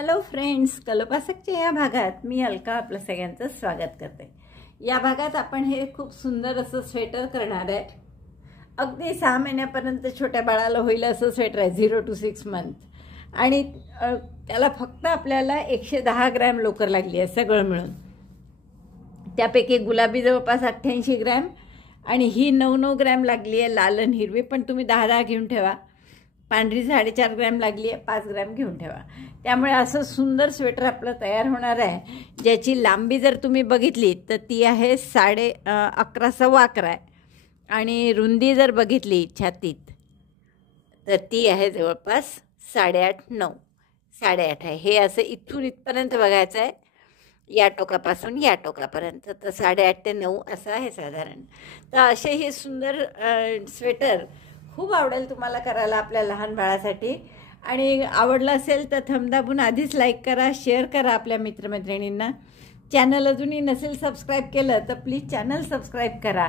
Hello friends, कलोपासकच्या या भागात मी अलका आपलं सगळ्यांचं स्वागत करते। या भागात आपण हे खूप सुंदर असं स्वेटर करणार आहे। अगदी 6 महिन्यापर्यंत छोट्या बाळाला होईल असं स्वेटर आहे, 0 to 6 मंथ। आणि त्याला फक्त आपल्याला 110 ग्रॅम लोकर लागली आहे सगळं मिळून। त्यापैकी गुलाबी जवळपास 88 ग्रॅम आणि ही 9 ग्रॅम लागली आहे लाल आणि हिरवी, पण तुम्ही 10 घेऊन ठेवा। पांढरी 4.5 ग्रॅम लागली आहे, 5 ग्रॅम घेऊन ठेवा। त्यामुळे असं सुंदर स्वेटर आपलं तयार होणार आहे, ज्याची लांबी जर तुम्ही बघितली तर ती आहे 11.5 सव्वा 11 आहे आणि रुंदी जर बघितली छातीत तर ती आहे जवळपास 8.5 9 8.5 आहे। हे असं इथून इथपर्यंत बघायचं आहे, या टोकापासून या टोकापर्यंत, तर 8.5 ते 9 असं आहे साधारण। तर असे हे सुंदर स्वेटर खूप आवडेल तुम्हाला करायला आपल्या लहान बाळासाठी। आणि आवडलं असेल तर थंब दाबून आधीच लाईक करा, शेअर करा आपल्या मित्रमैत्रिणींना। चॅनल अजूनही नसेल सबस्क्राईब केलं तर प्लीज चॅनल सबस्क्राईब करा।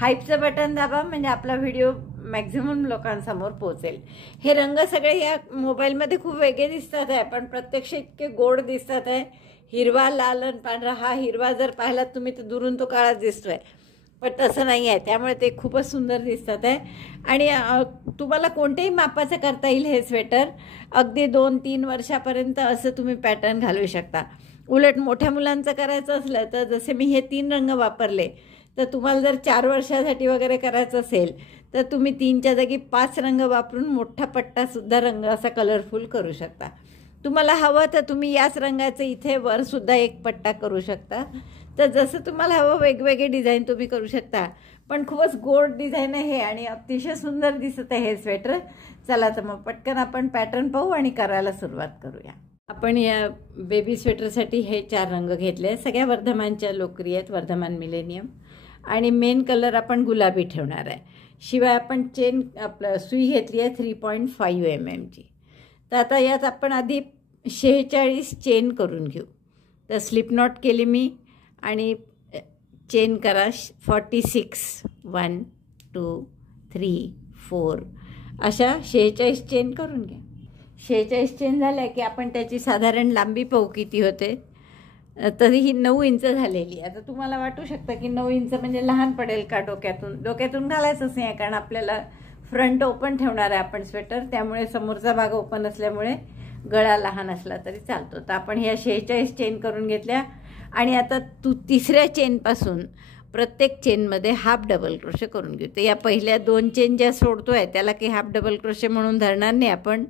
हाईपचं बटन दाबा म्हणजे आपला व्हिडिओ मॅक्झिमम लोकांसमोर पोहोचेल। हे रंग सगळे या मोबाईलमध्ये खूप वेगळे दिसतात आहे, पण प्रत्यक्ष इतके गोड दिसतात आहे। हिरवा, लाल आणि पांढरा, हा हिरवा जर पाहिलात तुम्ही तर दुरून तो काळाच दिसतोय, पण तसं नाही आहे, त्यामुळे ते खूपच सुंदर दिसतात आहे। आणि तुम्हाला कोणत्याही मापाचं करता येईल हे स्वेटर। अगदी 2-3 वर्षापर्यंत असं तुम्ही पॅटर्न घालू शकता। उलट मोठ्या मुलांचं करायचं असलं तर जसे मी हे 3 रंग वापरले, तर तुम्हाला जर 4 वर्षासाठी वगैरे करायचं असेल तर तुम्ही 3च्या जागी 5 रंग वापरून मोठा पट्टासुद्धा रंग असा कलरफुल करू शकता। तुम्हाला हवं तर तुम्ही याच रंगाचं इथे वरसुद्धा एक पट्टा करू शकता। तर जसं तुम्हाला हवं वेगवेगळे डिझाईन तुम्ही करू शकता, पण खूपच गोड डिझाईन आहे हे आणि अतिशय सुंदर दिसत आहे हे स्वेटर। चला तर मग पटकन आपण पॅटर्न पाहू आणि करायला सुरुवात करूया। आपण या बेबी स्वेटरसाठी हे 4 रंग घेतले, सगळ्या वर्धमानच्या लोकरी आहेत, वर्धमान मिलेनियम। आणि मेन कलर आपण गुलाबी ठेवणार आहे। शिवाय आपण चेन आपलं सुई घेतली आहे 3.5 mm ची। तर आता यात आपण आधी 46 चेन करून घेऊ। तर स्लिप नॉट केली मी आणि चेन करा 46 1 2 3 4 अशा 46 चेन करून घ्या। 46 चेन झाल्या की आपण त्याची साधारण लांबी पाहू किती होते। तरी ही 9 इंच झालेली। आता तुम्हाला वाटू शकतं की 9 इंच म्हणजे लहान पडेल का डोक्यातून घालायचंच नाही, कारण आपल्याला फ्रंट ओपन ठेवणार आहे आपण स्वेटर, त्यामुळे समोरचा भाग ओपन असल्यामुळे गळा लहान असला तरी चालतो। तर आपण ह्या 46 चेन करून घेतल्या आणि आता तिसऱ्या चेनपासून प्रत्येक चेनमध्ये हाफ डबल क्रोशे करून घेऊ। तर या पहिल्या 2 चेन ज्या सोडतोय त्याला काही हाफ डबल क्रोशे म्हणून धरणार नाही आपण।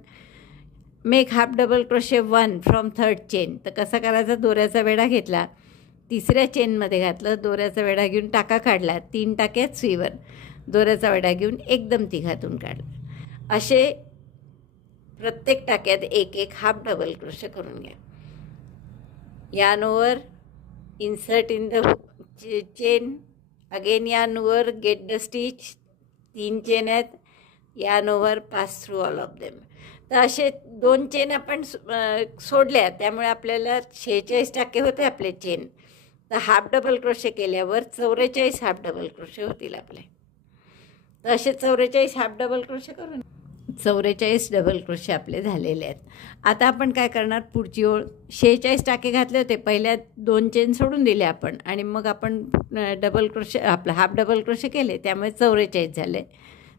Make half double crochet 1 from 3rd chain. तर कसा करायचा, दोऱ्याचा वेढा घेतला, तिसऱ्या चेनमध्ये घातलं, दोऱ्याचा वेढा घेऊन टाका काढला, 3 टाक्यात सुईवर दोऱ्याचा वेढा घेऊन एकदम तिघातून काढला। असे प्रत्येक टाक्यात एक हाफ डबल क्रोशे करून घ्या। yarn over, insert in the chain, again yarn over, get the stitch, 3 chain आहेत, yarn over, pass through all of them। तर असे 2 चेन आपण सोडल्या, त्यामुळे आपल्याला 46 टाके होते आपले चेन। तर हाफ डबल क्रोशे केल्यावर 44 हाफ डबल क्रोशे होतील आपले। तर असे 44 हाफ डबल क्रोशे करून 44 डबल क्रोशे आपले झालेले आहेत। आता आपण काय करणार, पुढची ओळ 46 टाके घातले होते, पहिल्या 2 चेन सोडून दिले आपण आणि मग आपण डबल क्रोशे आपलं हाफ डबल क्रोशे केले, त्यामुळे 44 झाले।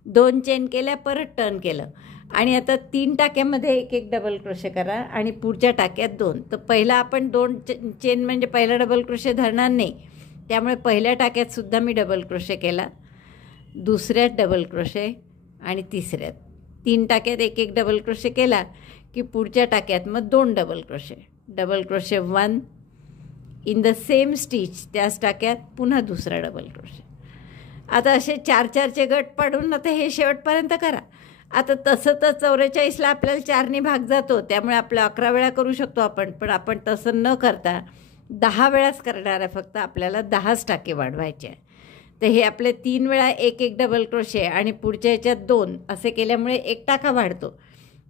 2 चेन केल्या, परत टर्न केलं आणि आता 3 टाक्यामध्ये एक डबल क्रोशे करा आणि पुढच्या टाक्यात 2। तर पहिला आपण 2 चेन म्हणजे पहिला डबल क्रोशे धरणार नाही, त्यामुळे पहिल्या टाक्यात सुद्धा मी डबल क्रोशे केला, दुसऱ्यात डबल क्रोशे आणि तिसऱ्यात 3 टाक्यात एक डबल क्रोशे केला की पुढच्या टाक्यात मग 2 double crochet 1 in the same stitch, त्याच टाक्यात पुन्हा दुसरा डबल क्रोशे। आता असे 4-4चे गट पाडून आता हे शेवटपर्यंत करा। आता तसं तर 44ला आपल्याला 4ने भाग जातो, त्यामुळे आपलं 11 वेळा करू शकतो आपण, पण आपण तसं न करता 10 वेळाच करणार आहे फक्त, आपल्याला 10च टाके वाढवायचे आहे। तर हे आपले 3 वेळा एक डबल क्रोशे आणि पुढच्या ह्याच्यात 2 असे केल्यामुळे 1 टाका वाढतो।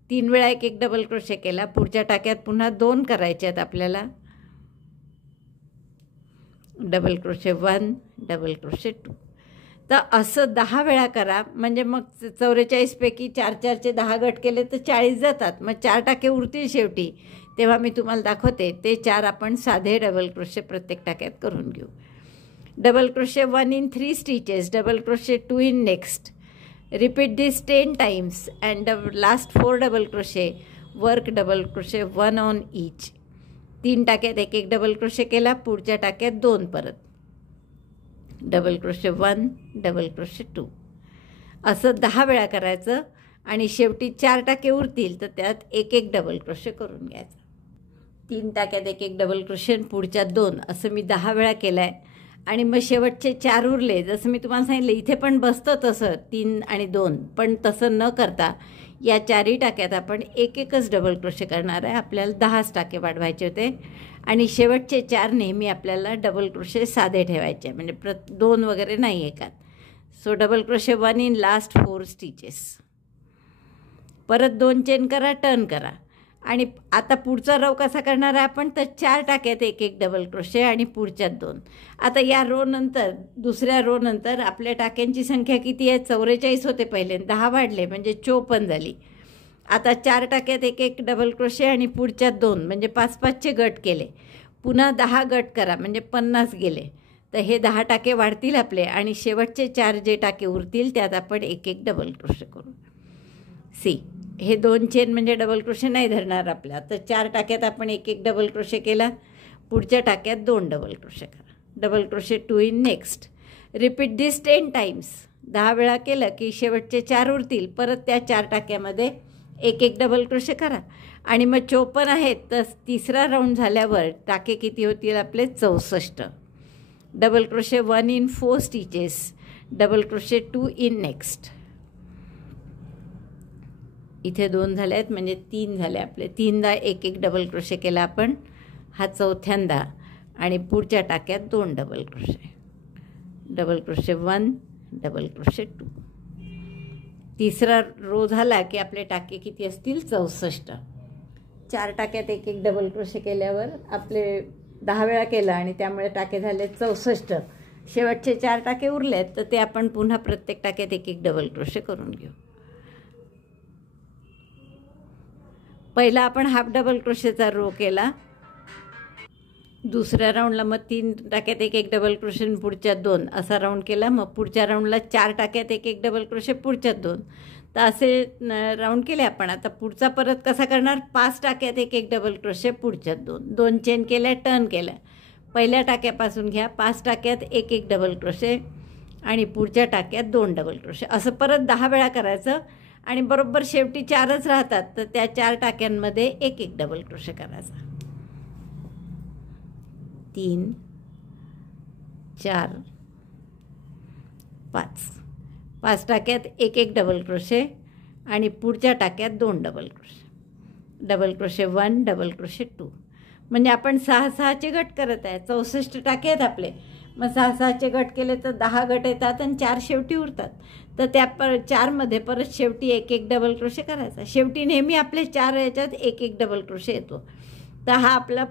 3 वेळा एक डबल क्रोशे केला, पुढच्या टाक्यात पुन्हा 2 करायचे आहेत आपल्याला, डबल क्रोशे 1 डबल क्रोशे 2। तर असं 10 वेळा करा, म्हणजे मग 44 पैकी 4-4चे 10 गट केले तर 40 जातात, मग 4 टाके उरतील शेवटी। तेव्हा मी तुम्हाला दाखवते. ते 4 आपण साधे डबल क्रोशे प्रत्येक टाक्यात करून घेऊ. Double crochet 1 in 3 stitches, double crochet 2 in next. Repeat this 10 times and the last 4 double crochet work double crochet 1 on each. 3 टाक्यात एक एक डबल क्रोशे केला, पुढच्या टाक्यात 2 परत डबल क्रोशे 1 डबल क्रोशे 2 असं 10 वेळा करायचं आणि शेवटी 4 टाके उरतील तर त्यात एक एक डबल क्रोशे करून घ्यायचं. 3 टाक्यात एक एक डबल क्रोशे आणि पुढच्या 2 असं मी 10 वेळा केलं आहे. आणि मग शेवटचे 4 उरले. जसं मी तुम्हाला सांगितलं इथे पण बसतं तसं 3 आणि 2, पण तसं न करता या 4ही टाक्यात आपण एक एकच डबल क्रोशे करणार आहे. आपल्याला 10 टाके वाढवायचे होते आणि शेवटचे 4 नेहमी आपल्याला डबल क्रोशे साधे ठेवायचे, म्हणजे 2 वगैरे नाही एकात. So double crochet 1 in last 4 stitches. परत 2 चेन करा, टर्न करा आणि आता पुढचा रो कसा करणार आहे आपण, तर 4 टाक्यात एक एक डबल क्रोशे आणि पुढच्यात 2. आता या रो नंतर दुसऱ्या रो नंतर आपल्या टाक्यांची संख्या किती आहे, 44 होते पहिले, 10 वाढले म्हणजे 54 झाली. आता 4 टाक्यात एक एक डबल क्रोशे आणि पुढच्यात 2 म्हणजे 5-5चे गट केले. पुन्हा 10 गट करा म्हणजे 50 गेले. तर हे 10 टाके वाढतील आपले आणि शेवटचे 4 जे टाके उरतील त्यात आपण एक एक डबल क्रोशे करू. सी, हे 2 चेन म्हणजे डबल क्रोशे नाही धरणार आपल्या. तर 4 टाक्यात आपण एक एक डबल क्रोशे केला, पुढच्या टाक्यात 2 डबल क्रोशे करा, double crochet 2 in next. Repeat this 10 times. 10 वेळा केलं की शेवटचे 4 उरतील, परत त्या 4 टाक्यामध्ये एक एक डबल क्रोशे करा आणि मग 54 आहेत तर तिसरा राऊंड झाल्यावर टाके किती होतील आपले, 64. Double crochet 1 in 4 stitches, double crochet 2 in next. इथे 2 झाले आहेत म्हणजे 3 झाले आपले. 3दा एक एक डबल क्रोशे केला आपण, हा 4थ्यांदा आणि पुढच्या टाक्यात 2 double crochet, double crochet 1 double crochet 2. तिसरा रो झाला की आपले टाके किती असतील, 64. 4 टाक्यात एक एक डबल क्रोशे केल्यावर आपले 10 वेळा केला आणि त्यामुळे टाके झाले 64. शेवटचे 4 टाके उरलेत तर ते आपण पुन्हा प्रत्येक टाक्यात एक एक डबल क्रोशे करून घेऊ. पहिला आपण हाफ डबल क्रोशेचा रो केला, दुसऱ्या राऊंडला मग 3 टाक्यात एक एक डबल क्रोशे पुढच्यात 2 असा राऊंड केला. मग पुढच्या राऊंडला 4 टाक्यात एक एक डबल क्रोशे पुढच्यात 2, तर असे राऊंड केले आपण. आता पुढचा परत कसा करणार, 5 टाक्यात एक एक डबल क्रोशे पुढच्यात 2 चेन केल्या, टर्न केल्या. पहिल्या टाक्यापासून घ्या, 5 टाक्यात एक एक डबल क्रोशे आणि पुढच्या टाक्यात 2 डबल क्रोशे, असं परत 10 वेळा करायचं आणि बरोबर शेवटी 4च राहतात तर त्या 4 टाक्यांमध्ये एक एक डबल क्रोशे करायचा. 3 4 5 टाक्यात एक एक डबल क्रोशे आणि पुढच्या टाक्यात 2 double crochet, double crochet 1 double crochet 2. म्हणजे आपण 6-6चे गट करत आहे. 64 टाके आहेत आपले, मग 6-6चे गट केले तर 10 गट येतात आणि 4 शेवटी उरतात. तर त्या 4मध्ये परत शेवटी एक एक डबल क्रोशे करायचा. शेवटी नेहमी आपले 4 याच्यात एक एक डबल क्रोशे येतो. तर हा आपला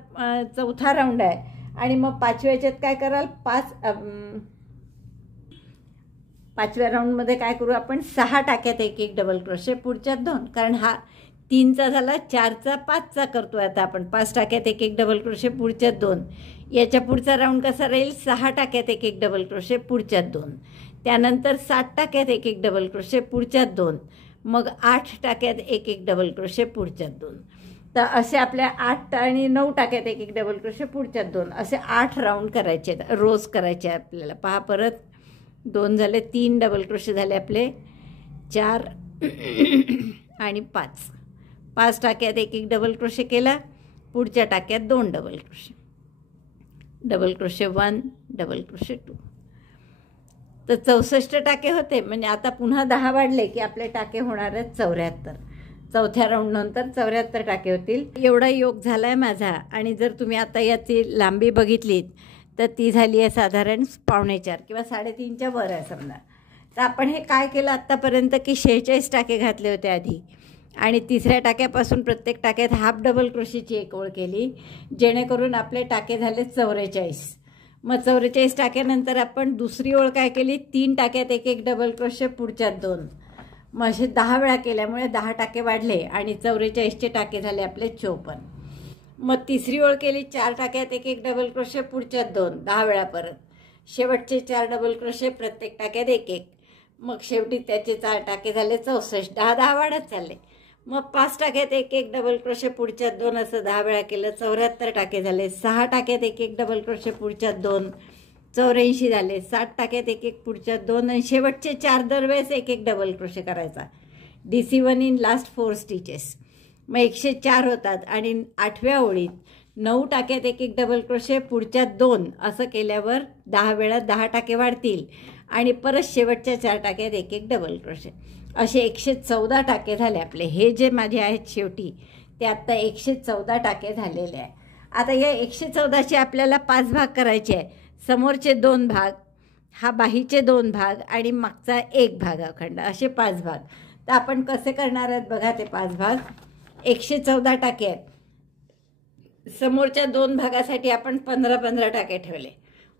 4था राऊंड आहे. आणि मग 5व्या याच्यात काय कराल, 5व्या राऊंडमध्ये काय करू आपण, 6 टाक्यात एक एक डबल क्रोशे पुढच्यात 2, कारण हा 3चा झाला, 4चा 5चा करतोय आता आपण. 5 टाक्यात एक एक डबल क्रोशे पुढच्यात 2. याच्या पुढचा राऊंड कसा राहील, 6 टाक्यात एक एक डबल क्रोशे पुढच्यात 2. त्यानंतर 7 टाक्यात एक एक डबल क्रोशे पुढच्यात 2. मग 8 टाक्यात एक एक डबल क्रोशे पुढच्यात 2. तर असे आपल्या 8 आणि 9 टाक्यात एक एक डबल क्रोशे पुढच्यात 2, असे 8 राऊंड करायचे, रोज करायचे आपल्याला. पहा, परत 2 झाले, 3 डबल क्रोशे झाले आपले, 4 आणि 5 टाक्यात एक एक डबल क्रोशे केला, पुढच्या टाक्यात 2 double crochet, double crochet 1 double crochet 2. तर 64 टाके होते. म्हणजे आता पुन्हा 10 वाढले की आपले टाके होणार आहेत 74. 4थ्या राऊंड नंतर 74 टाके होतील. एवढा योग झाला आहे माझा. आणि जर तुम्ही आता याची लांबी बघितलीत तर ती झाली आहे साधारण 4.25 किंवा 3.5च्या वर आहे समजा. तर आपण हे काय केलं आत्तापर्यंत की 46 टाके घातले होते आधी आणि तिसऱ्या टाक्यापासून प्रत्येक टाक्यात हाफ डबल क्रोशेची एक ओळ केली, जेणेकरून आपले टाके झाले 44. मग 44 टाक्यानंतर आपण दुसरी ओळ काय केली, 3 टाक्यात एक एक डबल क्रोशे पुढच्यात 2. मग असे 10 वेळा केल्यामुळे 10 टाके वाढले आणि 44चे टाके झाले आपले 54. मग तिसरी ओळ केली, 4 टाक्यात एक एक डबल क्रोशे, पुढच्या 2 10 वेळा परत, शेवटचे 4 डबल क्रोशे, प्रत्येक टाक्यात एक एक, मग शेवटी त्याचे 4 टाके झाले 64, 10 10 वाढत चालले. मग 5 टाक्यात एक एक डबल क्रोशे, पुढच्या 2 असं 10 वेळा केलं, 74 टाके झाले. 6 टाक्यात एक एक डबल क्रोशे, पुढच्या 2 84 झाले. 7 टाक्यात एक एक, पुढच्या 2 आणि शेवटचे 4 दरवेळेस एक एक डबल क्रोशे करायचा. DC1 in last 4 stitches. मग 104 होतात आणि 8व्या ओळीत 9 टाक्यात एक एक डबल क्रोशे, पुढच्या 2 असं केल्यावर 10 वेळा 10 टाके वाढतील आणि परत शेवटच्या 4 टाक्यात एक एक डबल क्रोशे. असे 114 टाके झाले आपले. हे जे माझे आहेत शेवटी ते आत्ता 114 टाके झालेले आहे. आता या 114चे आपल्याला 5 भाग करायचे आहे. समोरचे 2 भाग, हा बाहीचे 2 भाग आणि मागचा 1 भाग अखंड, असे 5 भाग. तर आपण कसे करणार आहेत बघा ते 5 भाग. 114 टाके आहेत. समोरच्या 2 भागासाठी आपण 15-15 टाके ठेवले.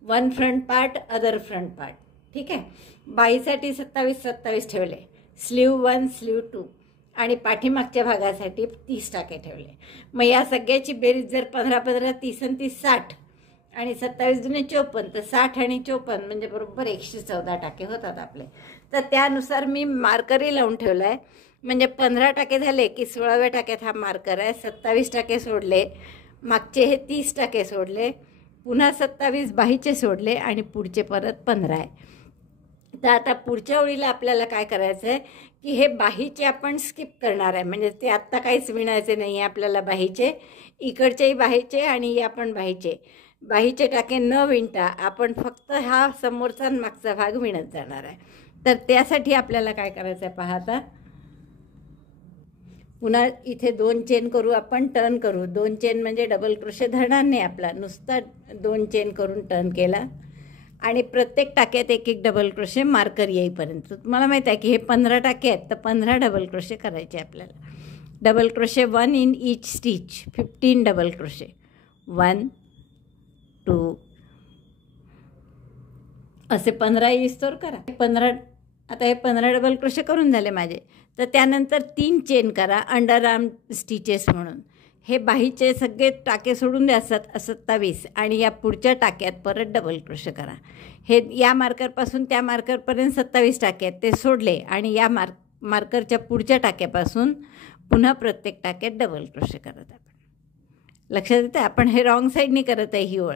1 front part, other front part. ठीक आहे. बाहीसाठी 27-27 ठेवले. स्लीव 1, स्लीव 2 आणि पाठीमागच्या भागासाठी 30 टाके ठेवले. मग या सगळ्याची बेरीज जर 15-15, 30 आणि 30 60 आणि 27 दुने 54, तर 60 आणि 54 म्हणजे बरोबर 114 टाके होतात आपले. तर त्यानुसार मी मार्करही लावून ठेवला आहे. म्हणजे 15 टाके झाले की 16व्या टाक्यात हा मार्कर आहे. 27 टाके सोडले, मागचे हे 30 टाके सोडले, पुन्हा 27 बाहीचे सोडले आणि पुढचे परत 15 आहे. तर आता पुढच्या ओळीला आपल्याला काय करायचं आहे की हे बाहीचे आपण स्किप करणार आहे. म्हणजे ते आत्ता काहीच विणायचे नाही आहे आपल्याला बाहीचे. इकडचेही बाहीचे आणि या पण बाहीचे टाके न विणता आपण फक्त हा समोरचा आणि मागचा भाग विणत जाणार आहे. तर त्यासाठी आपल्याला काय करायचं आहे पहा. आता पुन्हा इथे 2 चेन करू, आपण टर्न करू. 2 चेन म्हणजे डबल क्रोशे धरणार नाही आपला, नुसता 2 चेन करून टर्न केला आणि प्रत्येक टाक्यात एक एक डबल क्रोशे मार्कर येईपर्यंत. तुम्हाला माहीत आहे की हे 15 टाके आहेत, तर 15 डबल क्रोशे करायचे आपल्याला. Double crochet 1 in each stitch, 15 double crochet. 1 2 असे 15 इस्तोर करा. 15 आता हे 15 डबल क्रोशे करून झाले माझे. तर त्यानंतर 3 चेन करा अंडर आर्म स्टिचेस म्हणून. हे बाहीचे सगळे टाके सोडून द्या 27 आणि या पुढच्या टाक्यात परत डबल क्रोशे करा. हे या मार्करपासून त्या मार्करपर्यंत 27 टाके आहेत ते सोडले आणि या मार्करच्या पुढच्या टाक्यापासून पुन्हा प्रत्येक टाक्यात डबल क्रोशे करत आपण. लक्षात येते. आपण हे रॉंग साईडनी करत आहे ही ओळ,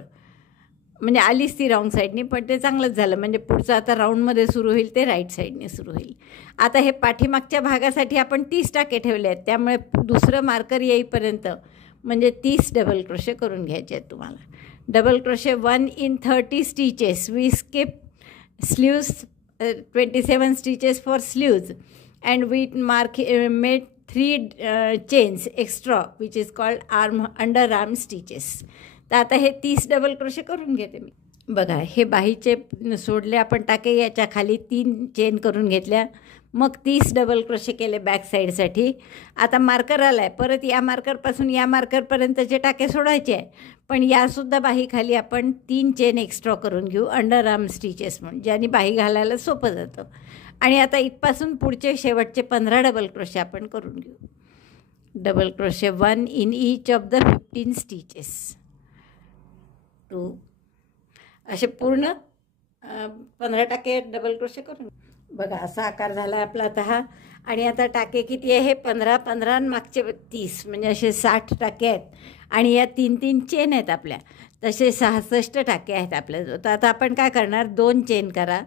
म्हणजे आलीच ती रॉंग साईडनी, पण ते चांगलंच झालं. म्हणजे पुढचं आता राऊंडमध्ये सुरू होईल ते राईट साईडने सुरू होईल. आता हे पाठीमागच्या भागासाठी आपण 30 टाके ठेवले आहेत, त्यामुळे दुसरं मार्कर येईपर्यंत म्हणजे 30 डबल क्रोशे करून घ्यायचे आहेत तुम्हाला. Double crochet 1 in 30 stitches. We skip sleeves 27 stitches for sleeves and we made 3 chains extra which is called under arm stitches. तर आता हे 30 डबल क्रोशे करून घेते मी. बघा हे बाहीचे सोडले आपण टाके, याच्या खाली 3 चेन करून घेतल्या, मग 30 डबल क्रोशे केले बॅक साईडसाठी. आता मार्कर आला आहे, परत या मार्करपासून या मार्करपर्यंतचे टाके सोडायचे आहे, पण यासुद्धा बाहीखाली आपण 3 चेन एक्स्ट्रा करून घेऊ अंडर आर्म स्टिचेस म्हणून, ज्याने बाही घालायला सोपं जातं. आणि आता इथपासून पुढचे शेवटचे 15 डबल क्रोशे आपण करून घेऊ. Double crochet 1 in each of the 15 stitches. 2 असे पूर्ण 15 टाके डबल क्रोशे करून. बघा असा आकार झाला आहे आपला आता हा. आणि आता टाके किती आहे हे 15-15 आणि मागचे 30 म्हणजे असे 60 टाके आहेत. आणि या 3-3 चेन आहेत आपल्या, तसे 66 टाके आहेत आपल्याजवळ. तर आता आपण काय करणार, 2 चेन करा,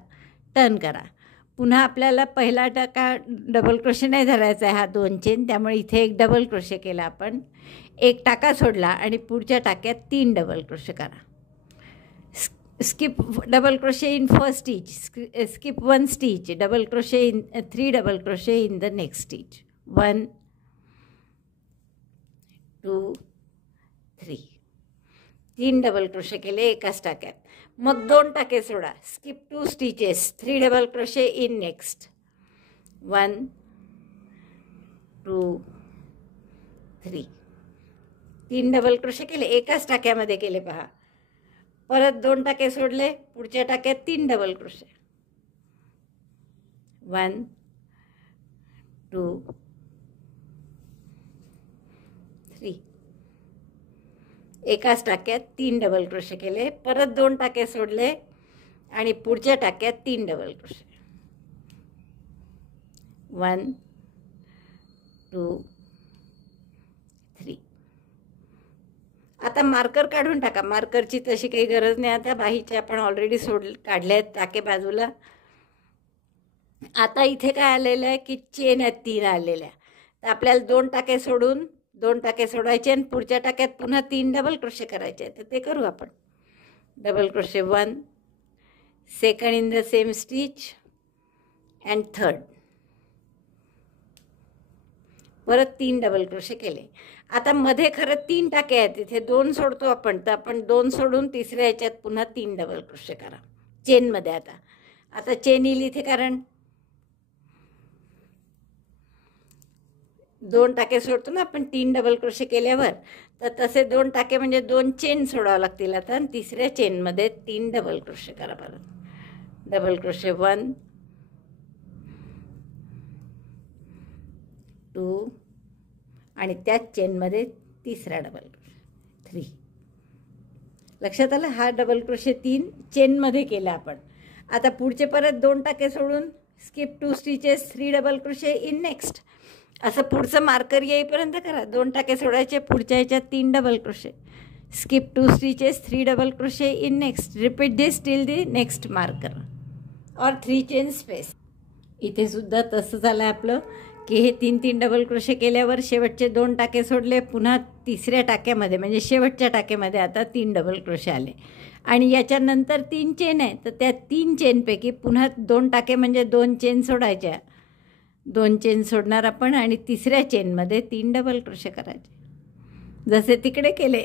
टर्न करा. पुन्हा आपल्याला पहिला टाका डबल क्रोशे नाही धरायचा आहे, हा 2 चेन, त्यामुळे इथे एक डबल क्रोशे केला आपण, एक टाका सोडला आणि पुढच्या टाक्यात 3 डबल क्रोशे करा. Skip double crochet in first stitch, skip 1 stitch, double crochet in 3 double crochet in the next stitch. 1 2 3 3 double crochet केले एकाच टाक्यात. मग 2 टाके सोडा, skip 2 stitches, 3 double crochet in next. 1 2 3 3 double crochet केले एकाच टाक्यामध्ये केले पहा. परत 2 टाके सोडले, पुढच्या टाक्यात 3 डबल क्रोशे. 1 2 3 एकाच टाक्यात 3 डबल क्रोशे केले, परत 2 टाके सोडले आणि पुढच्या टाक्यात 3 डबल क्रोशे. 1 2 3. आता मार्कर काढून टाका. मार्करची तशी काही गरज नाही. आता बाहीचे आपण ऑलरेडी काढले आहेत टाके बाजूला. आता इथे काय आलेलं आहे की चेन आहेत 3 आलेल्या. तर आपल्याला 2 टाके सोडून 2 टाके सोडायचे आणि पुढच्या टाक्यात पुन्हा 3 डबल क्रोशे करायचे. तर ते करू आपण. Double crochet 1, second in the same stitch and third. परत 3 डबल क्रोशे केले. आता मध्ये खरं 3 टाके आहेत, इथे 2 सोडतो आपण. तर आपण 2 सोडून तिसऱ्या ह्याच्यात पुन्हा 3 डबल क्रोशे करा चेनमध्ये. आता चेन येईल इथे, कारण 2 टाके सोडतो ना आपण 3 डबल क्रोशे केल्यावर. तर तसे 2 टाके म्हणजे 2 चेन सोडावं लागतील आता. आणि तिसऱ्या चेनमध्ये 3 डबल क्रोशे करा. परत डबल क्रोशे 1 2 आणि त्याच चेनमध्ये तिसरा डबल क्रोशे 3. लक्षात आलं? हा डबल क्रोशे 3 चेनमध्ये केला आपण. आता पुढचे परत 2 टाके सोडून skip 2 stitches, 3 double crochet in next. असं पुढचं मार्कर येईपर्यंत करा. 2 टाके सोडायचे, पुढच्या ह्याच्यात 3 double crochet, skip 2 stitches, 3 double crochet in next. Repeat this till the next marker और 3 चेन स्पेस. इथे सुद्धा तसं झालं आपलं की हे 3 डबल क्रोशे केल्यावर शेवटचे 2 टाके सोडले, पुन्हा तिसऱ्या टाक्यामध्ये म्हणजे शेवटच्या टाक्यामध्ये आता 3 डबल क्रोशे आले. आणि याच्यानंतर 3 चेन आहे. तर त्या 3 चेनपैकी पुन्हा 2 टाके म्हणजे 2 चेन सोडायच्या. 2 चेन सोडणार आपण आणि तिसऱ्या चेनमध्ये 3 डबल क्रोशे करायचे. जसे तिकडे केले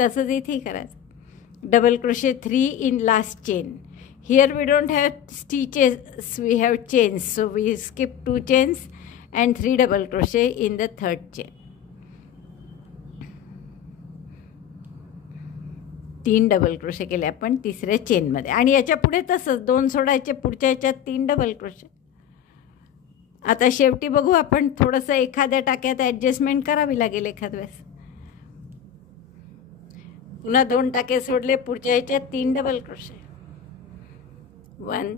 तसंच इथेही करायचं. Double crochet 3 in last chain. Here we don't have stitches, we have chains. So we skip 2 chains and 3 double crochet in the third chain. 3 double crochet केले आपण तिसऱ्या चेनमध्ये. आणि याच्या पुढे तसंच 2 सोडायचे, पुढच्या याच्यात 3 डबल क्रोशे. आता शेवटी बघू आपण, थोडंसं एखाद्या टाक्यात ॲडजस्टमेंट करावी लागेल एखाद वेळेस. पुन्हा 2 टाके सोडले, पुढच्या याच्यात 3 double crochet. 1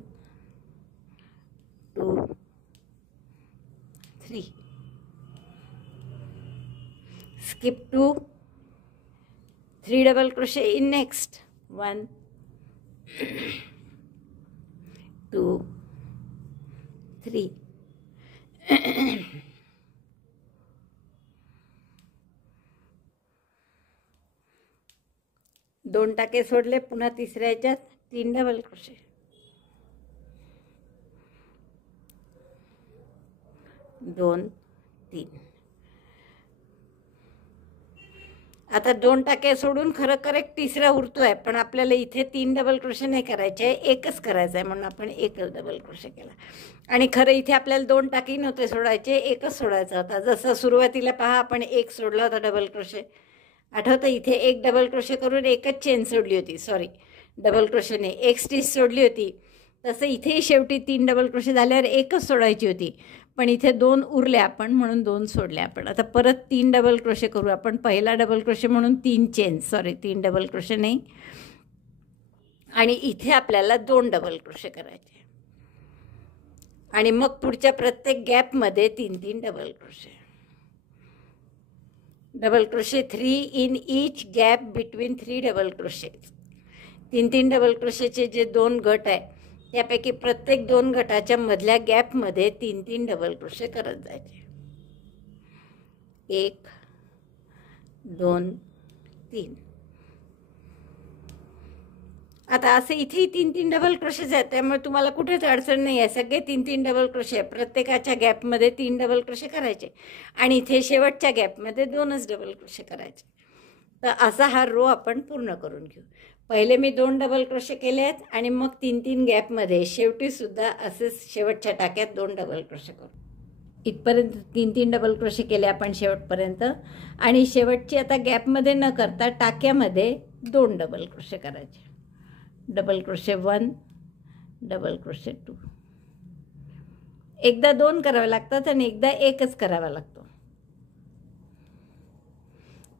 2 3. skip 2, 3 double crochet in next. 1 2 3. दोन टाके सोडले, पुन्हा तिसऱ्या ह्याच्यात 3 डबल क्रोशे. 2 3. आता 2 टाके सोडून खरं करेक्ट तिसरा उरतोय, पण आपल्याला इथे 3 डबल क्रोशे नाही करायचे आहे, एकच करायचं आहे. म्हणून आपण एकच डबल क्रोशे केला. आणि खरं इथे आपल्याला 2 टाके नव्हते सोडायचे, एकच सोडायचा होता. जसं सुरुवातीला पहा आपण 1 सोडला होता डबल क्रोशे, आठवतं? इथे 1 डबल क्रोशे करून एकच चेन सोडली होती. सॉरी, डबल क्रोशेने 1 स्टिच सोडली होती. तसं इथेही शेवटी 3 डबल क्रोशे झाल्यावर एकच सोडायची होती, पण इथे 2 उरले आपण, म्हणून 2 सोडले आपण. आता परत 3 डबल क्रोशे करू आपण. पहिला डबल क्रोशे म्हणून 3 चेन, सॉरी 3 डबल क्रोशे नाही. आणि इथे आपल्याला 2 डबल क्रोशे करायचे. आणि मग पुढच्या प्रत्येक गॅपमध्ये 3 double crochet. Double crochet 3 in each gap between 3 double crochet. 3 double क्रोशेचे जे 2 गट आहे त्यापैकी प्रत्येक 2 गटाच्या मधल्या गॅपमध्ये 3 डबल क्रोशे करत जायचे. 1 2 3. आता असे इथेही 3 डबल क्रोशेज आहेत, त्यामुळे तुम्हाला कुठेच अडचण नाही आहे. सगळे 3 डबल क्रोशे आहे. प्रत्येकाच्या गॅपमध्ये 3 डबल क्रोशे करायचे आणि इथे शेवटच्या गॅपमध्ये 2च डबल क्रोशे करायचे. तर असा हा रो आपण पूर्ण करून घेऊ. पहिले मी 2 डबल क्रोशे केले आहेत आणि मग 3 गॅपमध्ये शेवटीसुद्धा असेच शेवटच्या टाक्यात 2 डबल क्रोशे करू. इथपर्यंत 3 डबल क्रोशे केले आपण शेवटपर्यंत. आणि शेवटची आता गॅपमध्ये न करता टाक्यामध्ये 2 डबल क्रोशे करायचे. Double crochet 1 double crochet 2. एकदा 2 करावे लागतात आणि एकदा एकच करावा लागतो.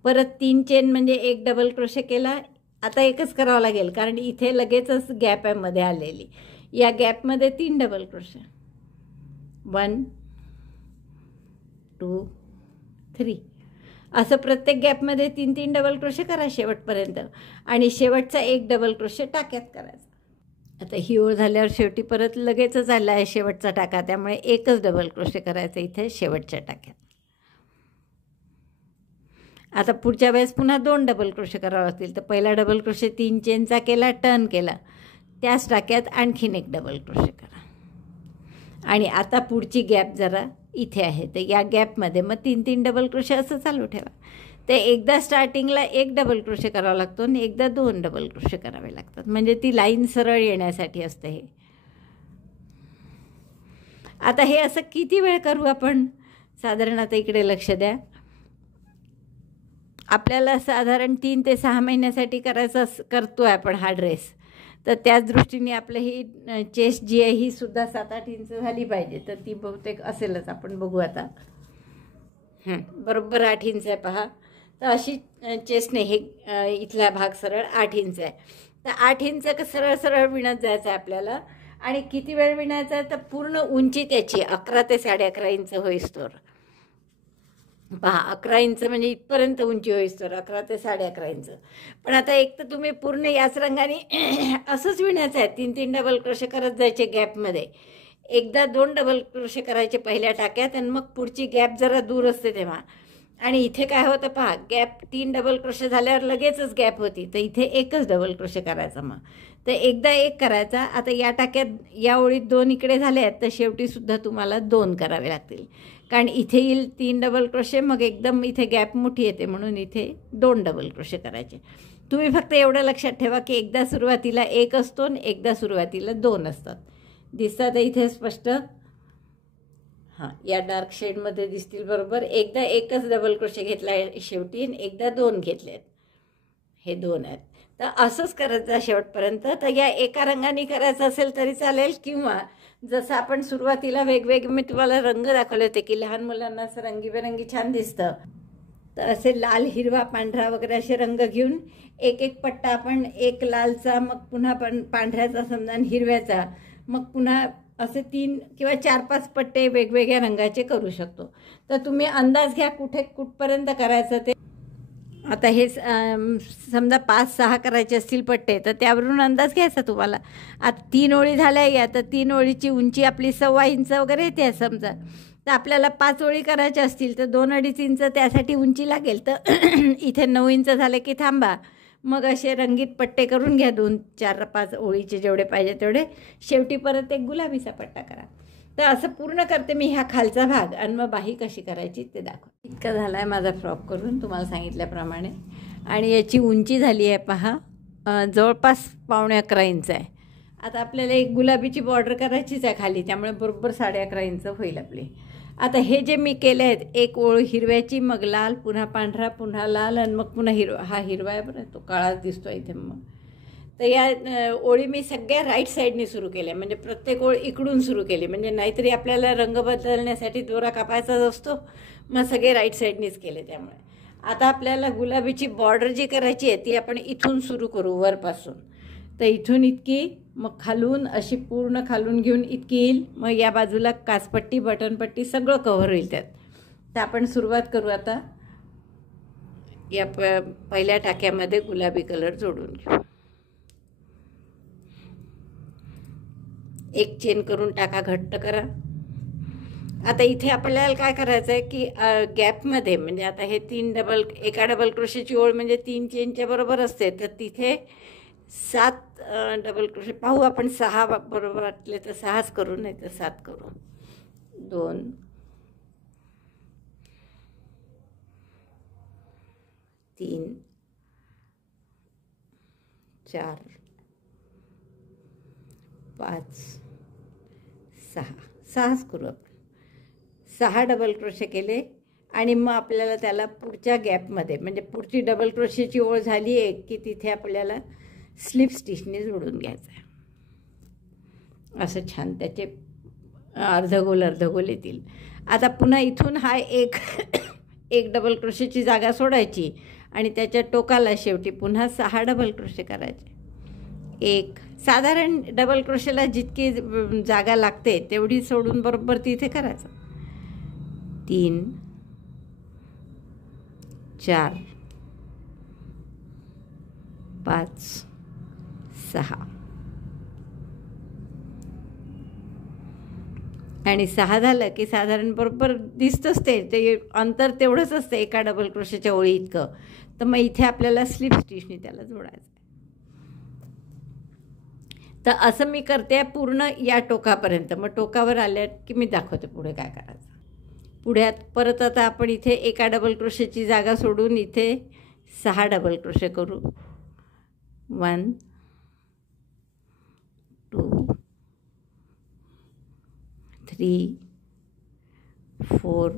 परत 3 चेन म्हणजे एक डबल क्रोशे केला. आता एकच करावं लागेल कारण इथे लगेचच गॅप आहे मध्ये आलेली. या गॅपमध्ये 3 डबल क्रोशे, 1 2 3 असं प्रत्येक गॅपमध्ये 3-3 डबल क्रोशे करा शेवटपर्यंत आणि शेवटचा एक डबल क्रोशे टाक्यात करायचा. आता ही ओळ झाल्यावर शेवटी परत लगेचच आला आहे शेवटचा टाका, त्यामुळे एकच डबल क्रोशे करायचं इथे शेवटच्या टाक्यात. आता पुढच्या वेळेस पुन्हा 2 डबल क्रोशे करावं लागतील. तर पहिला डबल क्रोशे 3 चेनचा केला, टर्न केला, त्याच टाक्यात आणखीन एक डबल क्रोशे करा आणि आता पुढची गॅप जरा इथे आहे तर या गॅपमध्ये मग 3-3 डबल क्रोशे असं चालू ठेवा. तर एकदा स्टार्टिंगला एक डबल क्रोशे करावा लागतो आणि एकदा 2 डबल क्रोशे करावे लागतात, म्हणजे ती लाईन सरळ येण्यासाठी असते हे. आता हे असं किती वेळ करू आपण, साधारण आता इकडे लक्ष द्या. आपल्याला साधारण 3 ते 6 महिन्यासाठी करायचं करतोय आपण हा ड्रेस. तर त्याच दृष्टीने आपलं ही चेस्ट जी आहे ही सुद्धा 7-8 इंच झाली पाहिजे. तर ती बहुतेक असेलच, आपण बघू आता. बरोबर 8 इंच आहे पहा. तर अशी चेस्टने हे इथला भाग सरळ 8 इंच आहे. तर 8 इंच सरळ सरळ विणत जायचं आहे आपल्याला. आणि किती वेळ विणायचं आहे तर पूर्ण उंची त्याची 11 ते 11.5 इंच होईस्तोवर. पहा 11 इंच म्हणजे इथपर्यंत उंची होईस्तोवर 11 ते 11.5 इंच. पण आता एक तर तुम्ही पूर्ण याच रंगाने असंच विणायचं आहे. 3-3 डबल क्रोशे करत जायचे गॅपमध्ये. एकदा 2 डबल क्रोशे करायचे पहिल्या टाक्यात आणि मग पुढची गॅप जरा दूर असते तेव्हा. आणि इथे काय होतं पहा, गॅप 3 डबल क्रोशे झाल्यावर लगेचच गॅप होती, तर इथे एकच डबल क्रोशे करायचा. मग तर एकदा एक करायचा. आता या टाक्यात या ओळीत 2 इकडे झाले आहेत तर शेवटीसुद्धा तुम्हाला 2 करावे लागतील, कारण इथे येईल 3 डबल क्रोशे, मग एकदम इथे गॅप मोठी येते म्हणून इथे 2 डबल क्रोशे करायचे. तुम्ही फक्त एवढं लक्षात ठेवा की एकदा सुरुवातीला 1 असतो आणि एकदा सुरुवातीला 2 असतात. दिसतात इथे स्पष्ट? हां, या डार्क शेडमध्ये दिसतील बरोबर. एकदा एकच डबल क्रोशे घेतला आहे शेवटी आणि एकदा 2 घेतले आहेत. हे 2 आहेत. तर असंच करायचं शेवटपर्यंत. तर या एका रंगाने करायचं असेल तरी चालेल, किंवा जसं आपण सुरुवातीला वेगवेगळे मी तुम्हाला रंग दाखवले होते की लहान मुलांना असं रंगीबेरंगी छान दिसतं, तर असे लाल, हिरवा, पांढरा वगैरे असे रंग घेऊन एक एक पट्टा आपण, एक लालचा, मग पुन्हा पांढऱ्याचा समजा आणि हिरव्याचा, मग पुन्हा असे 3 किंवा 4-5 पट्टे वेगवेगळ्या रंगाचे करू शकतो. तर तुम्ही अंदाज घ्या कुठपर्यंत करायचं ते. आता हे समजा 5-6 करायचे असतील पट्टे तर त्यावरून अंदाज घ्यायचा तुम्हाला. आता 3 ओळी झाल्या या, तर 3 ओळीची उंची आपली 1.25 इंच वगैरे येते समजा. तर आपल्याला 5 ओळी करायच्या असतील तर 2-2.5 इंच त्यासाठी उंची लागेल. तर इथे 9 इंच झाले की थांबा, मग असे रंगीत पट्टे करून घ्या 2-4-5 ओळीचे जेवढे पाहिजे तेवढे. शेवटी परत एक गुलाबीचा पट्टा करा. तर असं पूर्ण करते मी ह्या खालचा भाग आणि मग बाही कशी करायची ते दाखव. इतका झाला आहे माझा फ्रॉक करून तुम्हाला सांगितल्याप्रमाणे. आणि याची उंची झाली आहे पहा जवळपास 11.25 इंच आहे. आता आपल्याला एक गुलाबीची बॉर्डर करायचीच आहे खाली, त्यामुळे बरोबर 11.5 इंच होईल आपली. आता हे जे मी केले आहेत, एक ओळ हिरव्याची, मग लाल, पुन्हा पांढरा, पुन्हा लाल आणि मग पुन्हा हिरवा. हा हिरवा आहे बरं, तो काळाच दिसतो इथे. मग तर या ओळी मी सगळ्या राईट साईडने सुरू केल्या, म्हणजे प्रत्येक ओळ इकडून सुरू केली, म्हणजे नाहीतरी आपल्याला रंग बदलण्यासाठी दोरा कापायचाच असतो. मग सगळे राईट साईडनीच केले. त्यामुळे आता आपल्याला गुलाबीची बॉर्डर जी करायची आहे ती आपण इथून सुरू करू, वरपासून. तर इथून इतकी, मग खालून अशी पूर्ण खालून घेऊन इतकी येईल. मग या बाजूला काचपट्टी, बटनपट्टी सगळं कव्हर होईल त्यात. तर आपण सुरुवात करू आता. या पहिल्या टाक्यामध्ये गुलाबी कलर जोडून घेऊ. एक चेन करून टाका, घट्ट करा. आता इथे आपल्याला काय करायचं आहे की गॅपमध्ये, म्हणजे आता हे 3 एका डबल क्रोशेची ओळ म्हणजे 3 चेनच्या बरोबर असते, तर तिथे 7 डबल क्रोशे पाहू आपण. 6 बरोबर वाटले तर 6च करू, नाही तर 7 करू. 2 3 4 5 6च करू आपण. 6 डबल क्रोशे केले आणि मग आपल्याला त्याला पुढच्या गॅपमध्ये, म्हणजे पुढची डबल क्रोशेची ओळ झाली आहे की तिथे आपल्याला स्लिप स्टिचने जोडून घ्यायचं आहे. असं छान त्याचे अर्धगोल येतील. आता पुन्हा इथून हा एक डबल क्रोशेची जागा सोडायची आणि त्याच्या टोकाला शेवटी पुन्हा 6 डबल क्रोशे करायचे. एक साधारण डबल क्रोशेला जितकी जागा लागते तेवढी सोडून बरोबर तिथे करायचं. 3 4 5 6 आणि 6 झालं की साधारण बरोबर दिसतंच ते अंतर तेवढंच असतं एका डबल क्रोशेच्या ओळी इतकं. तर मग इथे आपल्याला स्लिप स्टिचने त्याला जोडायचं. तर असं मी करते पूर्ण या टोकापर्यंत. मग टोकावर आल्या की मी दाखवते पुढे काय करायचं. पुढे परत आता आपण इथे एका डबल क्रोशेची जागा सोडून इथे 6 डबल क्रोशे करू. 1 2 3 4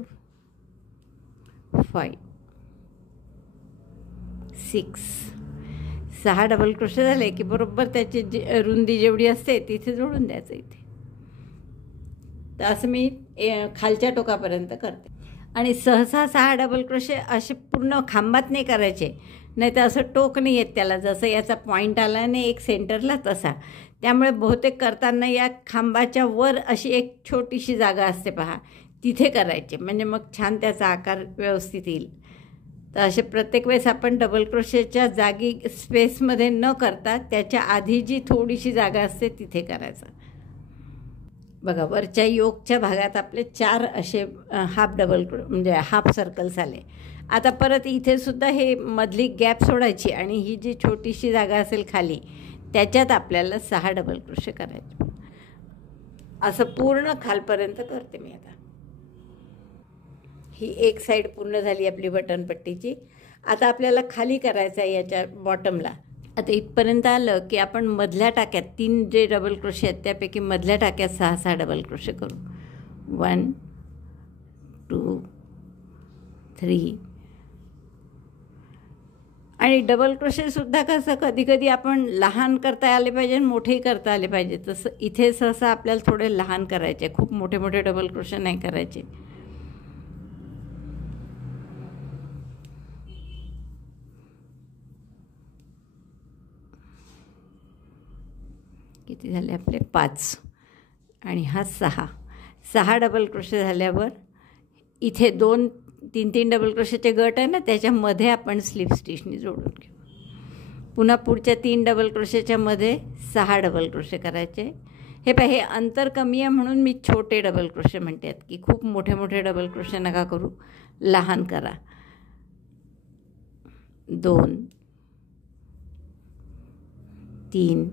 5 6 6 डबल क्रोशे झाले की बरोबर त्याची रुंदी जेवढी असते तिथे जोडून द्यायचं इथे. तर असं मी खालच्या टोकापर्यंत करते. आणि सहसा 6 डबल क्रोशे असे पूर्ण खांबात नाही करायचे, नाही तर असं टोक नाही येत त्याला, जसं याचा पॉईंट आला नाही एक सेंटरला तसा. त्यामुळे बहुतेक करताना या खांबाच्या वर अशी एक छोटीशी जागा असते पहा, तिथे करायचे, म्हणजे मग छान त्याचा आकार व्यवस्थित येईल. तर असे प्रत्येक वेळेस आपण डबल क्रोशेच्या जागी स्पेसमध्ये न करता त्याच्या आधी जी थोडीशी जागा असते तिथे करायचं. बघा वरच्या योकच्या भागात आपले 4 असे हाफ डबल म्हणजे हाफ सर्कल्स आले. आता परत इथे सुद्धा हे मधली गॅप सोडायची आणि ही जी छोटीशी जागा असेल खाली त्याच्यात आपल्याला 6 डबल क्रोशे करायचे. असं पूर्ण खालपर्यंत करते मी. आता ही एक साईड पूर्ण झाली आपली बटनपट्टीची. आता आपल्याला खाली करायचं आहे याच्या बॉटमला. आता इथपर्यंत आलं की आपण मधल्या टाक्यात 3 जे डबल क्रोशे आहेत त्यापैकी मधल्या टाक्यात 6 डबल क्रोशे करू. 1 2 3 आणि डबल क्रोशेसुद्धा कसं कधी कधी आपण लहान करता आले पाहिजे आणि मोठेही करता आले पाहिजे. तसं इथे सहसा आपल्याला थोडे लहान करायचे, खूप मोठे मोठे डबल क्रोशे नाही करायचे. किती झाले आपले 5 आणि हा 6 डबल क्रोशे झाल्यावर इथे 2-3 डबल क्रोशेचे गट आहे ना त्याच्यामध्ये आपण स्लिप स्टिचनी जोडून घेऊ. पुन्हा पुढच्या 3 डबल क्रोशेच्या मध्ये 6 डबल क्रोशे करायचे. हे पहा हे अंतर कमी आहे म्हणून मी छोटे डबल क्रोशे म्हणते की खूप मोठे मोठे डबल क्रोशे नका करू, लहान करा. 2 3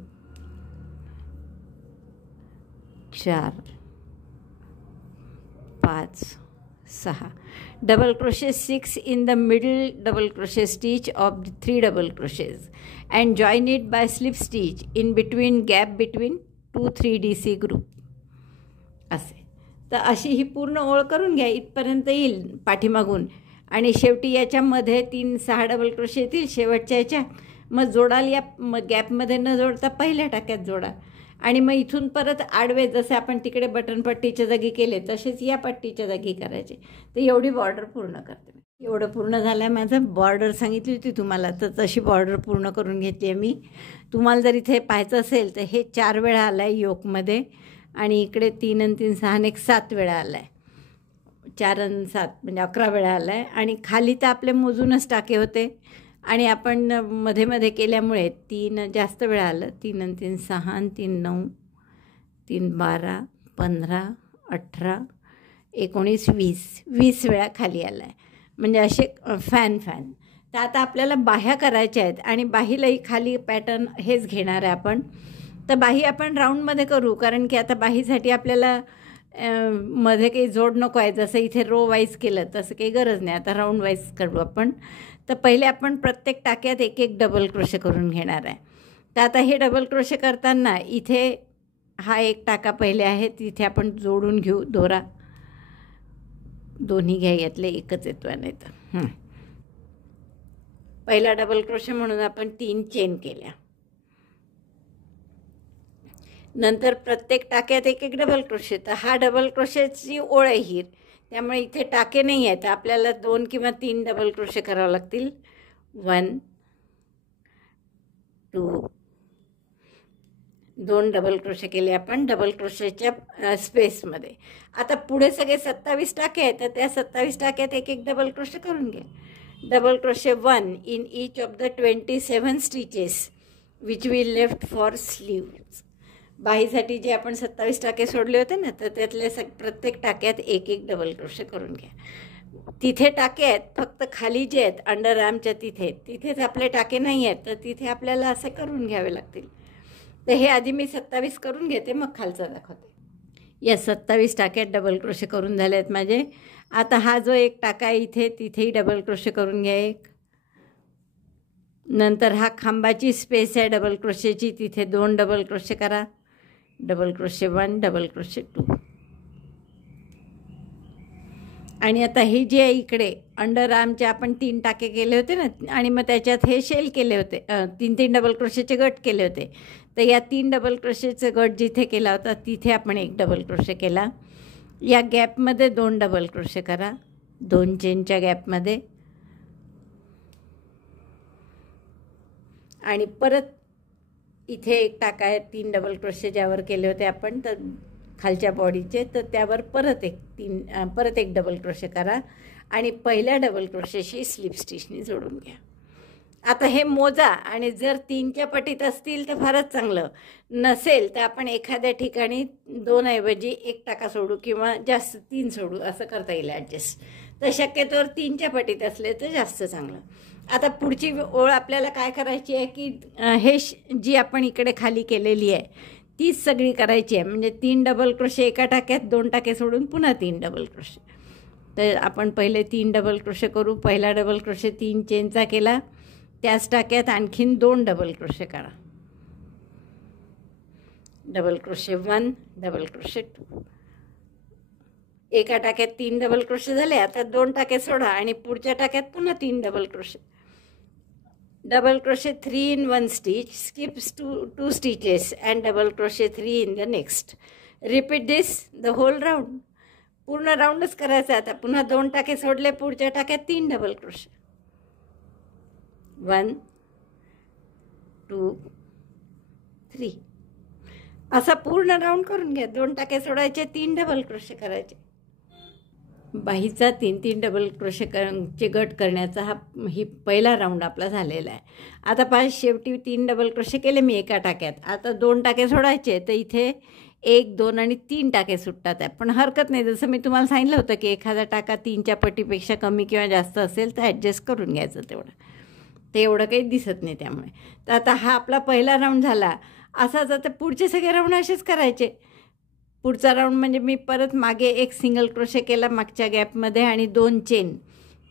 4 5 6 double crochet 6 in the middle double crochet stitch of the 3 double crochets and join it by slip stitch in between gap between 2 3DC group. असे तर अशी ही पूर्ण ओळ करून घ्या, इथपर्यंत येईल पाठीमागून आणि शेवटी याच्यामध्ये 3-6 डबल क्रोशे येतील शेवटच्या याच्या. मग जोडाल या गॅपमध्ये न जोडता पहिल्या टाक्यात जोडा आणि मग इथून परत आडवे जसे आपण तिकडे बटन पट्टीच्या जागी केले तसेच या पट्टीच्या जागी करायचे. तर एवढी बॉर्डर पूर्ण करते मी. एवढं पूर्ण झालं आहे माझं. बॉर्डर सांगितली होती तुम्हाला तर तशी बॉर्डर पूर्ण करून घेतली आहे मी. तुम्हाला जर इथे पाहायचं असेल तर हे 4 वेळा आलं आहे योकमध्ये आणि इकडे 3 आणि 3 6 आणि 7 वेळा आला आहे. 4 आणि 7 म्हणजे 11 वेळा आला आहे. आणि खाली तर आपले मोजूनच टाके होते आणि आपण मध्ये मध्ये केल्यामुळे 3 जास्त वेळा आलं. 3 आणि 3 6 आणि 3 9 3 12 15 18 19 20 वेळा खाली आला आहे. म्हणजे असे फॅन. तर आता आपल्याला बाह्या करायच्या आहेत आणि बाहीलाही खाली पॅटर्न हेच घेणार आहे आपण. तर बाही आपण राऊंडमध्ये करू कारण की आता बाहीसाठी आपल्याला मध्ये काही जोड नको आहे. जसं इथे रो वाईज केलं तसं काही गरज नाही. आता राऊंड वाईज करू आपण. तर पहिले आपण प्रत्येक टाक्यात 1-1 डबल क्रोशे करून घेणार आहे. तर आता हे डबल क्रोशे करताना इथे हा एक टाका पहिले आहे तिथे आपण जोडून घेऊ. दोरा दोन्ही घ्या, यातले एकच येतो नाही तर. पहिला डबल क्रोशे म्हणून आपण 3 चेन केल्या. नंतर प्रत्येक टाक्यात 1-1 डबल क्रोशे. तर हा डबल क्रोशेची ओळ आहे ही, त्यामुळे इथे टाके नाही आहेत. आपल्याला 2 किंवा 3 डबल क्रोशे करावं लागतील. 1 2 2 डबल क्रोशे केले आपण डबल क्रोशेच्या स्पेसमध्ये. आता पुढे सगळे 27 टाके आहेत, तर त्या 27 टाक्यात एक एक डबल क्रोशे करून घ्या. Double crochet 1 in each of the 27 stitches which we left for sleeves. बाहीसाठी जे आपण 27 टाके सोडले होते ना, तर त्यातले प्रत्येक टाक्यात एक एक डबल क्रोशे करून घ्या. तिथे टाके आहेत, फक्त खाली जे आहेत अंडर आर्मच्या तिथेच आपले टाके नाही आहेत, तर तिथे आपल्याला असे करून घ्यावे लागतील. तर हे आधी मी 27 करून घेते, मग खालचं दाखवते. या 27 टाक्यात डबल क्रोशे करून झाले आहेत माझे. आता हा जो एक टाका आहे इथे, तिथेही डबल क्रोशे करून घ्या एक. नंतर हा खांबाची स्पेस आहे डबल क्रोशेची, तिथे 2 डबल क्रोशे करा. Double crochet 1 double crochet 2. आणि आता हे जे आहे इकडे अंडर आर्मचे आपण 3 टाके केले होते ना, आणि मग त्याच्यात हे शेल केले होते, 3 डबल क्रोशेचे गट केले होते. तर या 3 डबल क्रोशेचे गट जिथे केला होता तिथे आपण एक डबल क्रोशे केला. या गॅपमध्ये 2 डबल क्रोशे करा, 2 चेनच्या गॅपमध्ये. आणि परत इथे एक टाका आहे 3 डबल क्रोशे ज्यावर केले होते आपण, तर खालच्या बॉडीचे, तर त्यावर परत एक डबल क्रोशे करा आणि पहिल्या डबल क्रोशेशी स्लिप स्टिचनी जोडून घ्या. आता हे मोजा, आणि जर 3च्या पटीत असतील तर फारच चांगलं, नसेल तर आपण एखाद्या ठिकाणी 2 ऐवजी 1 टाका सोडू किंवा जास्त 3 सोडू, असं करता येईल ॲडजस्ट. तर शक्यतोवर 3च्या पटीत असले तर जास्त चांगलं. आता पुढची ओळ आपल्याला काय करायची आहे की हे जी आपण इकडे खाली केलेली आहे तीच सगळी करायची आहे. म्हणजे 3 डबल क्रोशे एका टाक्यात, 2 टाके सोडून पुन्हा 3 डबल क्रोशे. तर आपण पहिले 3 डबल क्रोशे करू. पहिला डबल क्रोशे 3 चेनचा केला, त्याच टाक्यात आणखीन 2 डबल क्रोशे करा. Double crochet 1 double crochet 2. एका टाक्यात 3 डबल क्रोशे झाले. आता 2 टाके सोडा आणि पुढच्या टाक्यात पुन्हा 3 double crochet. Double crochet 3 in 1 stitch, skips 2 stitches and double crochet 3 in the next. Repeat this the whole round. पूर्ण राऊंडच करायचा. आता पुन्हा 2 टाके सोडले, पुढच्या टाक्यात 3 डबल क्रोशे. 1 2 3. असा पूर्ण राऊंड करून घ्या. 2 टाके सोडायचे, 3 डबल क्रोशे करायचे. बाहीचा 3 डबल क्रोशे चे गट करण्याचा ही पहिला राऊंड आपला झालेला आहे. आता पहा, शेवटी 3 डबल क्रोशे केले मी एका टाक्यात. आता 2 टाके सोडायचे, तर इथे 1 2 आणि 3 टाके सुटतात आहे. पण हरकत नाही, जसं मी तुम्हाला सांगितलं होतं की एखादा टाका 3च्या पटीपेक्षा कमी किंवा जास्त असेल तर ॲडजस्ट करून घ्यायचं तेवढं. ते एवढं काही दिसत नाही त्यामुळे. तर आता हा आपला पहिला राऊंड झाला. असाच आता पुढचे सगळे राऊंड असेच करायचे. पुढचा राऊंड म्हणजे मी परत मागे एक सिंगल क्रोशे केला मागच्या गॅपमध्ये आणि 2 चेन.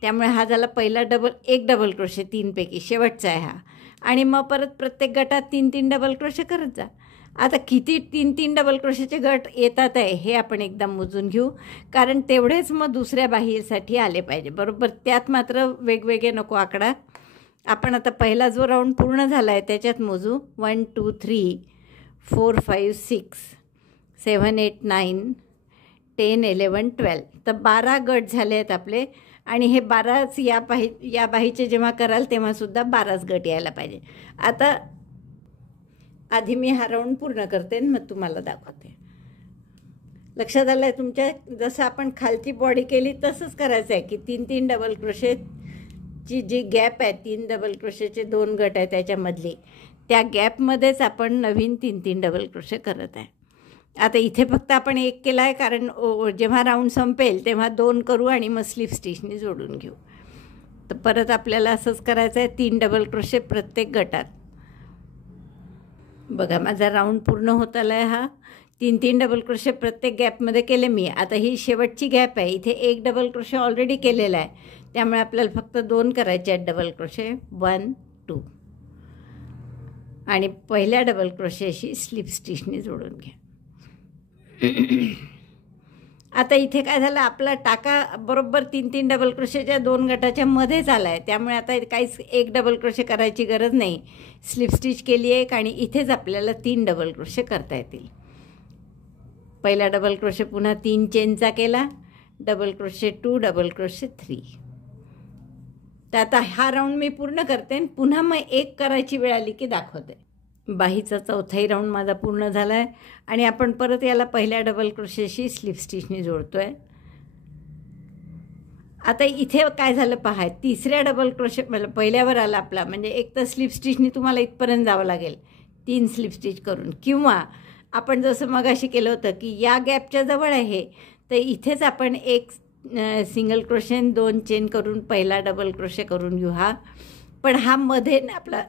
त्यामुळे हा झाला पहिला एक डबल क्रोशे 3 पैकी शेवटचा आहे हा. आणि मग परत प्रत्येक गटात 3 डबल क्रोशे करत जा. आता किती 3 डबल क्रोशेचे गट येतात आहे हे आपण एकदा मोजून घेऊ, कारण तेवढेच मग दुसऱ्या बाहीसाठी आले पाहिजे बरोबर. त्यात मात्र वेगवेगळे नको आकडा. आपण आता पहिला जो राऊंड पूर्ण झाला आहे त्याच्यात मोजू. 1 2 3 4 5 6 7 8 9 10 11 12. तर 12 गट झाले आहेत आपले. आणि हे 12च या बाहीचे जेव्हा कराल तेव्हासुद्धा 12च गट यायला पाहिजे. आता आधी मी हा राऊंड पूर्ण करते आणि मग तुम्हाला दाखवते. लक्षात आलं आहे तुमच्या? जसं आपण खालची बॉडी केली तसंच करायचं आहे की 3 डबल क्रोशेची जी गॅप आहे, 3 डबल क्रोशेचे 2 गट आहे त्याच्यामधली, त्या गॅपमध्येच आपण नवीन 3 डबल क्रोशे करत आहे. आता इथे फक्त आपण 1 केला आहे, कारण जेव्हा राऊंड संपेल तेव्हा 2 करू आणि मग स्लिप स्टिचनी जोडून घेऊ. तर परत आपल्याला असंच करायचं आहे, 3 डबल क्रोशे प्रत्येक गटात. बघा माझा राऊंड पूर्ण होत आला आहे. हा 3 डबल क्रोशे प्रत्येक गॅपमध्ये केले मी. आता ही शेवटची गॅप आहे, इथे 1 डबल क्रोशे ऑलरेडी केलेला आहे, त्यामुळे आपल्याला फक्त 2 करायचे आहेत डबल क्रोशे. 1 2. आणि पहिल्या डबल क्रोशेशी स्लिप स्टिचनी जोडून घ्या. आता इथे काय झालं, आपला टाका बरोबर 3 डबल क्रोशेच्या 2 गटाच्या मध्येच आला आहे, त्यामुळे आता काहीच 1 डबल क्रोशे करायची गरज नाही. स्लिप स्टिच केली एक आणि इथेच आपल्याला 3 डबल क्रोशे करता येतील. पहिला डबल क्रोशे पुन्हा 3 चेनचा केला, डबल क्रोशे 2 डबल क्रोशे 3. तर आता हा राऊंड मी पूर्ण करते आणि पुन्हा मग एक करायची वेळ आली की दाखवते. बाहीचा चौथाही राऊंड माझा पूर्ण झाला आहे आणि आपण परत याला पहिल्या डबल क्रोशेशी स्लिप स्टिचनी जोडतो आहे. आता इथे काय झालं पहा, तिसऱ्या डबल क्रोशे मला पहिल्यावर आला आपला, म्हणजे एक तर स्लिप स्टिचनी तुम्हाला इथपर्यंत जावं लागेल 3 स्लिप स्टिच करून, किंवा आपण जसं मगाशी केलं होतं की या गॅपच्या जवळ आहे तर इथेच आपण एक सिंगल क्रोशे 2 चेन करून पहिला डबल क्रोशे करून घेऊ. पण हा मध्ये आपला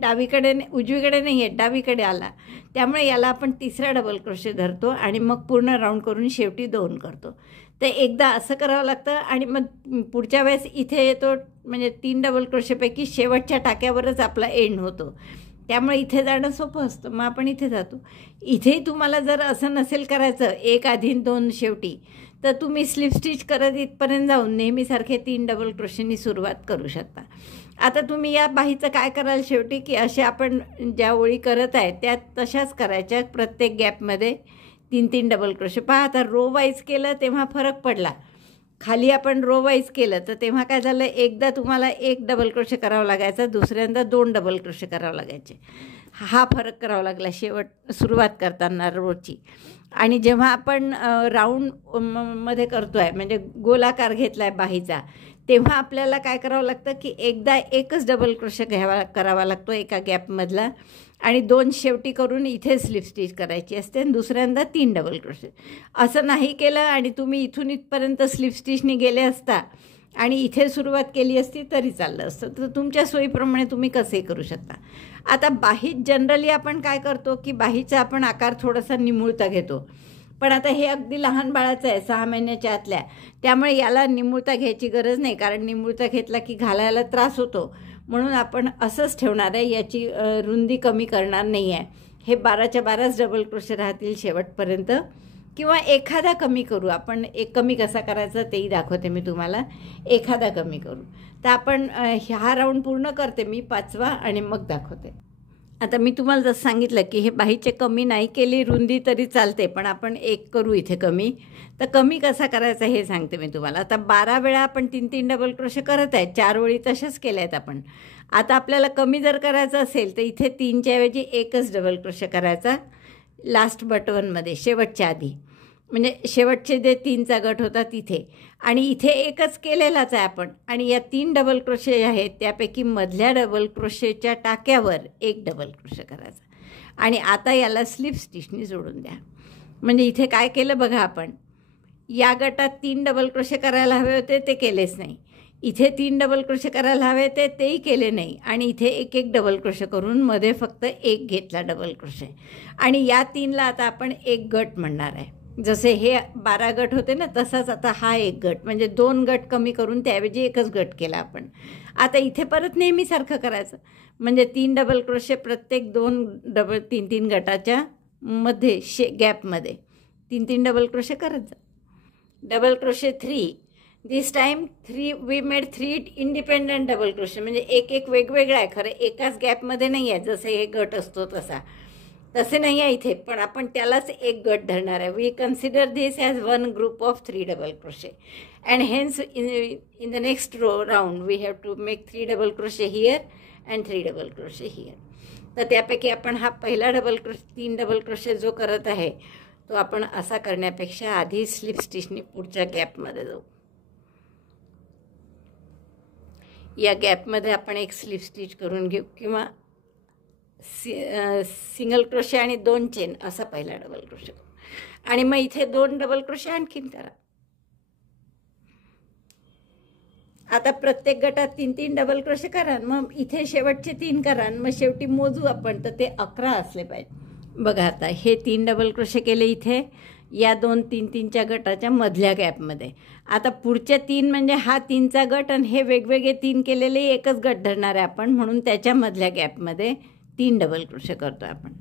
डावीकडे उजवीकडे नाही आहे, डावीकडे आला, त्यामुळे याला आपण तिसरा डबल क्रोशे धरतो आणि मग पूर्ण राऊंड करून शेवटी 2 करतो. तर एकदा असं करावं लागतं आणि मग पुढच्या वेळेस इथे येतो, म्हणजे 3 डबल क्रोशेपैकी शेवटच्या टाक्यावरच आपला एंड होतो, त्यामुळे इथे जाणं सोपं असतं. मग आपण इथे जातो. इथेही तुम्हाला जर असं नसेल करायचं 1 आधी 2 शेवटी, तर तुम्ही स्लिप स्टिच करत इथपर्यंत जाऊन नेहमीसारखे 3 डबल क्रोशेनी सुरुवात करू शकता. आता तुम्ही या बाहीचं काय कराल शेवटी, की असे आपण ज्या ओळी करत आहे त्या तशाच करायच्या, प्रत्येक गॅपमध्ये 3-3 डबल क्रोशे. पहा आता रो वाईज केलं तेव्हा फरक पडला, खाली आपण रो वाईज केलं तर तेव्हा काय झालं, एकदा तुम्हाला 1 डबल क्रोशे करावं लागायचा, दुसऱ्यांदा 2 डबल क्रोशे करावं लागायचे. हा फरक करावा लागला सुरुवात करताना रोची. आणि जेव्हा आपण राऊंड मध्ये करतो आहे, म्हणजे गोलाकार घेतला आहे बाहीचा, तेव्हा आपल्याला काय करावं लागतं की एकदा 1च डबल क्रोशे करावा लागतो एका गॅपमधला, आणि 2 शेवटी करून इथे स्लिप स्टिच करायची असते आणि दुसऱ्यांदा 3 डबल क्रोशे. असं नाही केलं आणि तुम्ही इथून इथपर्यंत स्लिप स्टिचनी गेले असता आणि इथे सुरुवात केली असती तरी चाललं असतं. तर तुमच्या सोयीप्रमाणे तुम्ही कसे करू शकता. आता बाहीत जनरली आपण काय करतो की बाहीचा आपण आकार थोडासा निमुळता घेतो, पण आता हे अगदी लहान बाळाचं आहे 6 महिन्याच्या आतल्या, त्यामुळे याला निमुळता घ्यायची गरज नाही, कारण निमुळता घेतला की घालायला त्रास होतो. म्हणून आपण असंच ठेवणार आहे, याची रुंदी कमी करणार नाही आहे. हे 12च्या 12च डबल क्रोशे राहतील शेवटपर्यंत, किंवा एखादा कमी करू आपण. एक कमी कसा करायचा तेही दाखवते मी तुम्हाला, एखादा कमी करू. तर आपण हा राऊंड पूर्ण करते मी 5वा आणि मग दाखवते. आता मी तुम्हाला जसं सांगितलं की हे बाहीचे कमी नाही केली रुंदी तरी चालते, पण आपण 1 करू इथे कमी. तर कमी कसा करायचा हे सांगते मी तुम्हाला. आता 12 वेळा आपण 3-3 डबल क्रोशे करत आहे, 4 ओळी तशाच केल्या आहेत आपण. आता आपल्याला कमी जर करायचं असेल तर इथे 3च्या ऐवजी 1च डबल क्रोशे करायचा लास्ट बटनमध्ये, शेवटच्या आधी, म्हणजे शेवटचे जे 3चा गट होता तिथे, आणि इथे 1च केलेलाच आहे आपण. आणि या 3 डबल क्रोशे आहेत त्यापैकी मधल्या डबल क्रोशेच्या टाक्यावर 1 डबल क्रोशे करायचा आणि आता याला स्लिप स्टिचनी जोडून द्या. म्हणजे इथे काय केलं बघा, आपण या गटात 3 डबल क्रोशे करायला हवे होते ते केलेच नाही, इथे 3 डबल क्रोशे करायला हवे होते तेही केले नाही, आणि इथे 1-1 डबल क्रोशे करून मध्ये फक्त 1 घेतला डबल क्रोशे. आणि या 3ला आता आपण 1 गट म्हणणार आहे. जसे हे 12 गट होते ना, तसाच आता हा 1 गट, म्हणजे 2 गट कमी करून त्याऐवजी 1च गट केला आपण. आता इथे परत नेहमीसारखं करायचं, म्हणजे 3 डबल क्रोशे प्रत्येक 2 डबल 3-3 गटाच्या मध्ये गॅपमध्ये 3-3 डबल क्रोशे करत जा. Double crochet 3, this time 3 we made 3 independent double crochet, म्हणजे 1-1 वेगवेगळा आहे. खरं एकाच गॅपमध्ये नाही आहे, जसं हे गट असतो तसे नाही आहे इथे, पण आपण त्यालाच 1 गट धरणार आहे. We consider this as 1 group of 3 double crochet, and hence in the next round we have to make 3 double crochet here and 3 double crochet here. तर त्यापैकी आपण हा पहिला 3 डबल क्रोशे जो करत आहे तो आपण असा करण्यापेक्षा आधी स्लिप स्टिचनी पुढच्या गॅपमध्ये जाऊ. या गॅपमध्ये आपण 1 स्लिप स्टिच करून घेऊ, किंवा सिंगल क्रोशे आणि 2 चेन असा पहिला डबल क्रोशे करू, आणि मग इथे 2 डबल क्रोशे आणखीन करा. आता प्रत्येक गटात 3-3 डबल क्रोशे करा, मग इथे शेवटचे 3 करा, मग शेवटी मोजू आपण, तर ते 11 असले पाहिजे. बघा आता हे 3 डबल क्रोशे केले इथे या 2-3-3च्या गटाच्या मधल्या गॅपमध्ये. आता पुढचे 3 म्हणजे हा 3चा गट आणि हे वेगवेगळे 3 केलेले 1च गट धरणार आहे आपण, म्हणून त्याच्या मधल्या गॅपमध्ये 3 डबल क्रोशे करतो आपण.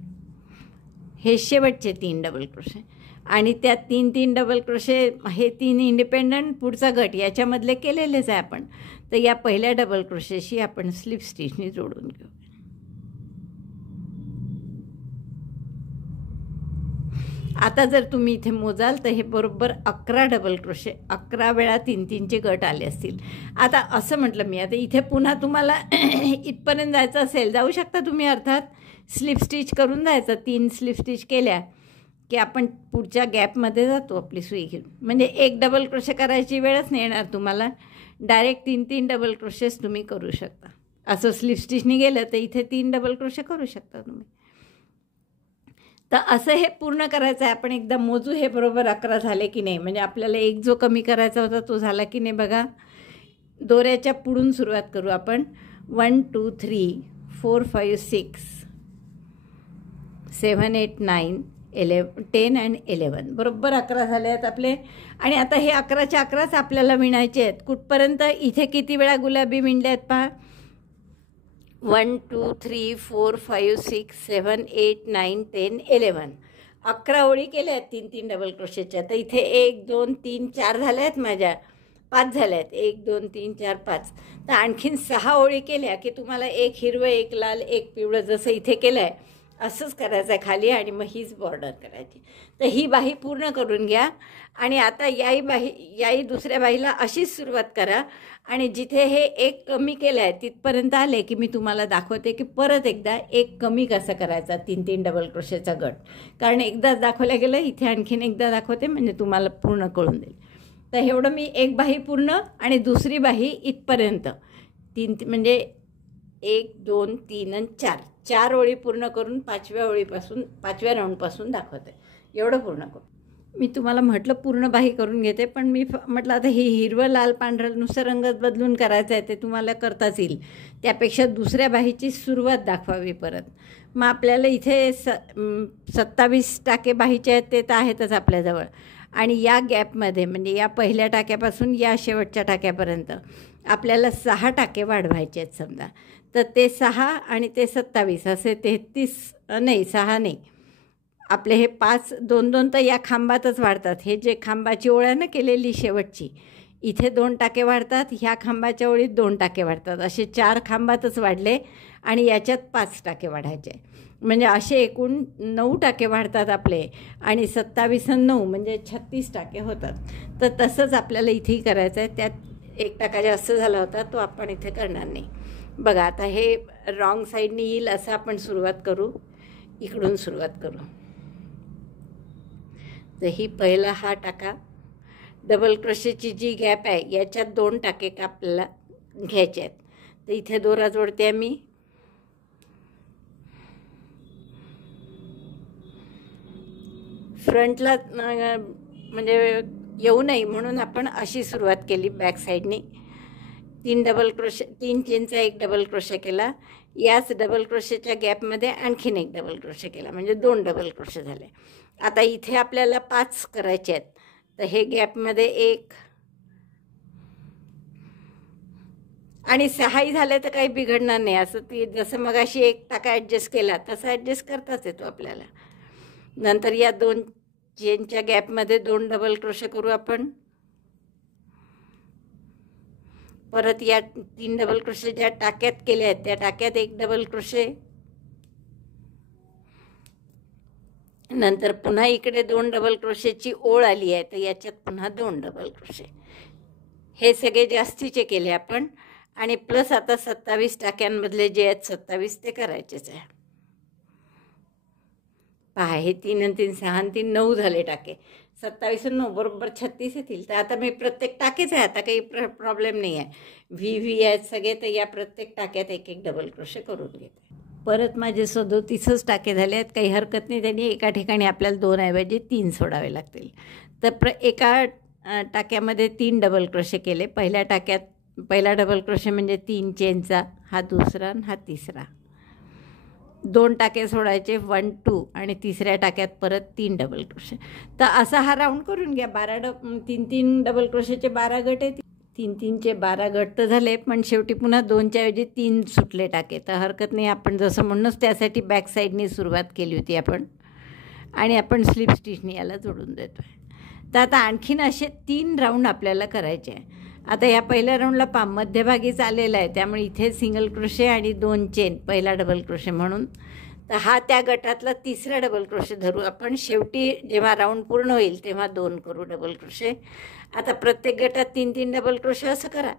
हे शेवटचे 3 डबल क्रोशे, आणि त्या 3-3 डबल क्रोशे हे 3 इंडिपेंडंट पुढचा गट याच्यामधले केलेलेच आहे आपण. तर या पहिल्या डबल क्रोशेशी आपण स्लिप स्टिचनी जोडून घेऊ. आता जर तुम्ही इथे मोजाल तर हे बरोबर 11 डबल क्रोशे, 11 वेळा 3-3चे गट आले असतील. आता असं म्हटलं मी, आता इथे पुन्हा तुम्हाला इथपर्यंत जायचं असेल जाऊ शकता तुम्ही, अर्थात स्लिप स्टिच करून जायचं. 3 स्लिप स्टिच केल्या की आपण पुढच्या गॅपमध्ये जातो आपली सुई घेऊन. म्हणजे एक डबल क्रोशे करायची वेळच नाही येणार तुम्हाला, डायरेक्ट 3-3 डबल क्रोशेस तुम्ही करू शकता. असं स्लिप स्टिचनी गेलं तर इथे 3 डबल क्रोशे करू शकता तुम्ही. तर असं हे पूर्ण करायचं आहे. आपण एकदा मोजू हे बरोबर 11 झाले की नाही, म्हणजे आपल्याला एक जो कमी करायचा होता तो झाला की नाही बघा. दोऱ्याच्या पुढून सुरुवात करू आपण. 1 2 3 4 5 6 7 8 9 10 and 11 बरोबर 11 झाले आहेत आपले. आणि आता हे 11च्या 11च आपल्याला विणायचे आहेत. कुठपर्यंत? इथे किती वेळा गुलाबी विणले आहेत पहा. 1 2 3 4 5 6 7 8 9 10 11 11 ओळी केल्या आहेत 3-3 डबल क्रोशेच्या. तर इथे 1 2 3 4 झाल्या आहेत माझ्या, 5 झाल्या आहेत. 1 2 3 4 5. तर आणखीन 6 ओळी केल्या की तुम्हाला एक हिरवं, एक लाल, एक पिवळं जसं इथे केलं आहे असंच करायचं आहे खाली, आणि मग हीच बॉर्डर करायची. तर ही बाही पूर्ण करून घ्या. आणि आता याही दुसऱ्या बाहीला अशीच सुरुवात करा. आणि जिथे हे एक कमी केलं आहे तिथपर्यंत आले की मी तुम्हाला दाखवते की परत एकदा एक कमी कसं करायचा 3-3 डबल क्रोशेचा गट. कारण एकदाच दाखवलं गेलं, इथे आणखीन एकदा दाखवते म्हणजे तुम्हाला पूर्ण कळून देईल. तर एवढं मी एक बाही पूर्ण आणि दुसरी बाही इथपर्यंत 3 म्हणजे 1 2 3 आणि 4 ओळी पूर्ण करून 5व्या राऊंडपासून दाखवते. एवढं पूर्ण करू. मी तुम्हाला म्हटलं पूर्ण बाही करून घेते, पण मी म्हटलं आता हे हिरवं लाल पांढरं नुसतं रंग बदलून करायचं आहे ते तुम्हाला करताच येईल. त्यापेक्षा दुसऱ्या बाहीची सुरुवात दाखवावी परत. मग आपल्याला इथे 27 टाके बाहीचे आहेत ते तर आहेतच आपल्याजवळ. आणि या गॅपमध्ये म्हणजे या पहिल्या टाक्यापासून या शेवटच्या टाक्यापर्यंत आपल्याला 6 टाके वाढवायचे आहेत समजा. तर ते 6 आणि ते 27 असे 33 नाही 6 नाही आपले हे 5 2-2 तर या खांबातच वाढतात. हे जे खांबाची ओळ आहे ना केलेली शेवटची, इथे 2 टाके वाढतात, ह्या खांबाच्या ओळीत 2 टाके वाढतात. असे 4 खांबातच वाढले आणि याच्यात 5 टाके वाढायचे. म्हणजे असे एकूण 9 टाके वाढतात आपले. आणि 27 आणि 9 म्हणजे 36 टाके होतात. तर तसंच आपल्याला इथेही करायचं आहे. त्यात 1 टाका जास्त झाला होता तो आपण इथे करणार नाही. बघा आता हे रॉंग साईडने येईल असं आपण सुरुवात करू. इकडून सुरुवात करू. तर ही पहिला हा टाका, डबल क्रोशेची जी गॅप आहे याच्यात 2 टाके का आपल्याला घ्यायचे आहेत. तर इथे दोरा जोडते मी. फ्रंटला म्हणजे येऊ नये म्हणून आपण अशी सुरुवात केली बॅक साईडनी. 3 डबल क्रोशे, 3 चेनचा 1 डबल क्रोशे केला. याच डबल क्रोशेच्या गॅपमध्ये आणखीन 1 डबल क्रोशे केला म्हणजे 2 डबल क्रोशे झाले. आता इथे आपल्याला 5 करायचे आहेत. तर हे गॅपमध्ये 1 आणि 6ही झाले तर काही बिघडणार नाही. असं ती जसं मगाशी 1 टाका ॲडजस्ट केला तसा ॲडजस्ट करताच येतो आपल्याला. नंतर या 2 चेनच्या गॅपमध्ये 2 डबल क्रोशे करू आपण. परत या 3 डबल क्रोशे ज्या टाक्यात केले आहेत त्या टाक्यात 1 डबल क्रोशे. नंतर पुन्हा इकडे 2 डबल क्रोशेची ओळ आली आहे तर याच्यात पुन्हा 2 डबल क्रोशे. हे सगळे जास्तीचे केले आपण. आणि प्लस आता 27 टाक्यांमधले जे आहेत 27 ते करायचेच आहे. पहा हे 3 आणि 3 6 आणि 3 9 झाले टाके. 27 आणि 9 बरोबर 36 येतील. तर आता मी प्रत्येक टाकेच आहे, आता काही प्रॉब्लेम नाही आहे. व्ही आहेत सगळे. तर या प्रत्येक टाक्यात 1 डबल क्रोशे करून घेते. परत माझे 37च टाके झाले आहेत. काही हरकत नाही, त्यांनी एका ठिकाणी आपल्याला 2 ऐवजी 3 सोडावे लागतील. तर एका टाक्यामध्ये 3 डबल क्रोशे केले. पहिल्या टाक्यात पहिला डबल क्रोशे म्हणजे 3 चेनचा, हा दुसरा आणि हा तिसरा. 2 टाके सोडायचे 1 2 आणि तिसऱ्या टाक्यात परत 3 डबल क्रोशे. तर असा हा राऊंड करून घ्या. 3 डबल क्रोशेचे 12 गट आहेत. 3चे 12 गट तर झाले, पण शेवटी पुन्हा 2च्या ऐवजी 3 सुटले टाके. तर हरकत नाही. आपण जसं म्हणूनच त्यासाठी बॅक साईडनी सुरुवात केली होती आपण. आणि आपण स्लिप स्टिचनी याला जोडून देतो आहे. तर आता आणखीन असे 3 राऊंड आपल्याला करायचे आहे. आता या पहिल्या राऊंडला मध्यभागीच आलेला आहे त्यामुळे इथे सिंगल क्रोशे आणि 2 चेन पहिला डबल क्रोशे म्हणून. तर हा त्या गटातला तिसरा डबल क्रोशे धरू आपण. शेवटी जेव्हा राऊंड पूर्ण होईल तेव्हा 2 करू डबल क्रोशे. आता प्रत्येक गटात 3-3 डबल क्रोशे असं करा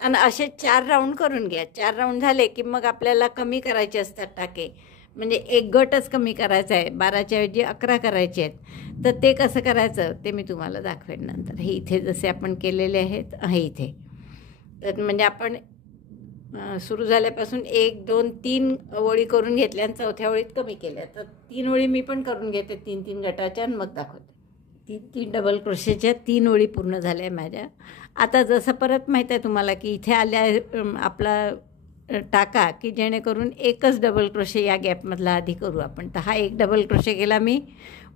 आणि असे 4 राऊंड करून घ्या. 4 राऊंड झाले की मग आपल्याला कमी करायचे असतात टाके, म्हणजे एक गटच कमी करायचा आहे, 12च्या ऐवजी 11 करायचे आहेत. तर ते कसं करायचं ते मी तुम्हाला दाखवेन नंतर. हे इथे जसे आपण केलेले आहेत हे इथे, तर म्हणजे आपण सुरू झाल्यापासून 1 2 3 ओळी करून घेतल्या आणि चौथ्या ओळीत कमी केल्या. तर 3 ओळी मी पण करून घेते 3-3 गटाच्या आणि मग दाखवते. 3-3 डबल क्रोशेच्या 3 ओळी पूर्ण झाल्या माझ्या. आता जसं परत माहीत आहे तुम्हाला की इथे आल्या आपला टाका की जेणेकरून एकच डबल क्रोशे या गॅपमधला आधी करू आपण. तर हा एक डबल क्रोशे केला मी.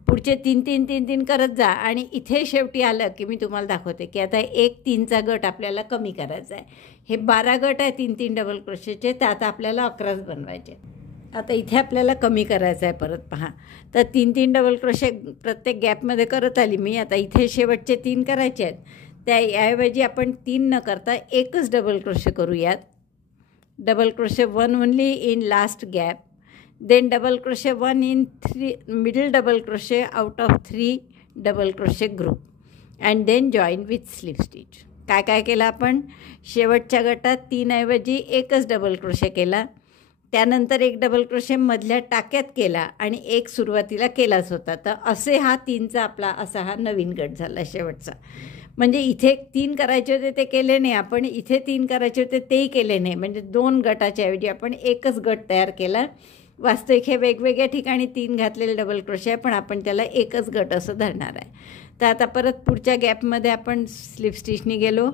पुढचे 3-3 करत जा आणि इथे शेवटी आलं की मी तुम्हाला दाखवते की आता 1-3चा गट आपल्याला कमी करायचा आहे. हे 12 गट आहे 3-3 डबल क्रोशेचे, तर आता आपल्याला 11च बनवायचे. आता इथे आपल्याला कमी करायचं आहे परत पहा. तर 3-3 डबल क्रोशे प्रत्येक गॅपमध्ये करत आली मी. आता इथे शेवटचे 3 करायचे आहेत. त्याऐवजी आपण 3 न करता एकच डबल क्रोशे करूयात. Double crochet 1 only in last gap, then double crochet 1 in 3 middle double crochet out of 3 double crochet group, and then join with slip stitch. काय केलं आपण? शेवटच्या गटात 3 ऐवजी एकच डबल क्रोशे केला, त्यानंतर एक डबल क्रोशे मधल्या टाक्यात केला आणि एक सुरुवातीला केलाच होता. तर असे हा 3चा आपला असा हा नवीन गट झाला शेवटचा. म्हणजे इथे 3 करायचे होते ते केले नाही आपण, इथे 3 करायचे होते तेही केले नाही. म्हणजे 2 गटाच्या ऐवजी आपण एकच गट तयार केला. वास्तविक हे वेगवेगळ्या ठिकाणी 3 घातलेले डबल क्रोशे आहे, पण आपण त्याला एकच गट असं धरणार आहे. तर आता परत पुढच्या गॅपमध्ये आपण स्लिप स्टिचनी गेलो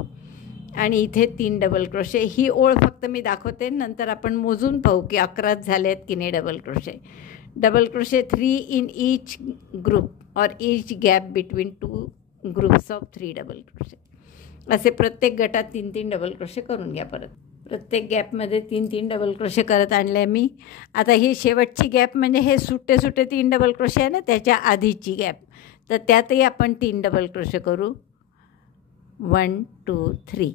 आणि इथे 3 डबल क्रोशे. ही ओळ फक्त मी दाखवते, नंतर आपण मोजून पाहू की 11 झाले आहेत की नाही double crochet. Double crochet 3 in each group और each gap between 2 groups of 3 double crochet. असे प्रत्येक गटात 3-3 डबल क्रोशे करून घ्या. परत प्रत्येक गॅपमध्ये 3-3 डबल क्रोशे करत आणले मी. आता ही शेवटची गॅप म्हणजे हे सुटे 3 डबल क्रोशे आहे ना, त्याच्या आधीची गॅप, तर त्यातही आपण 3 डबल क्रोशे करू. 1 2 3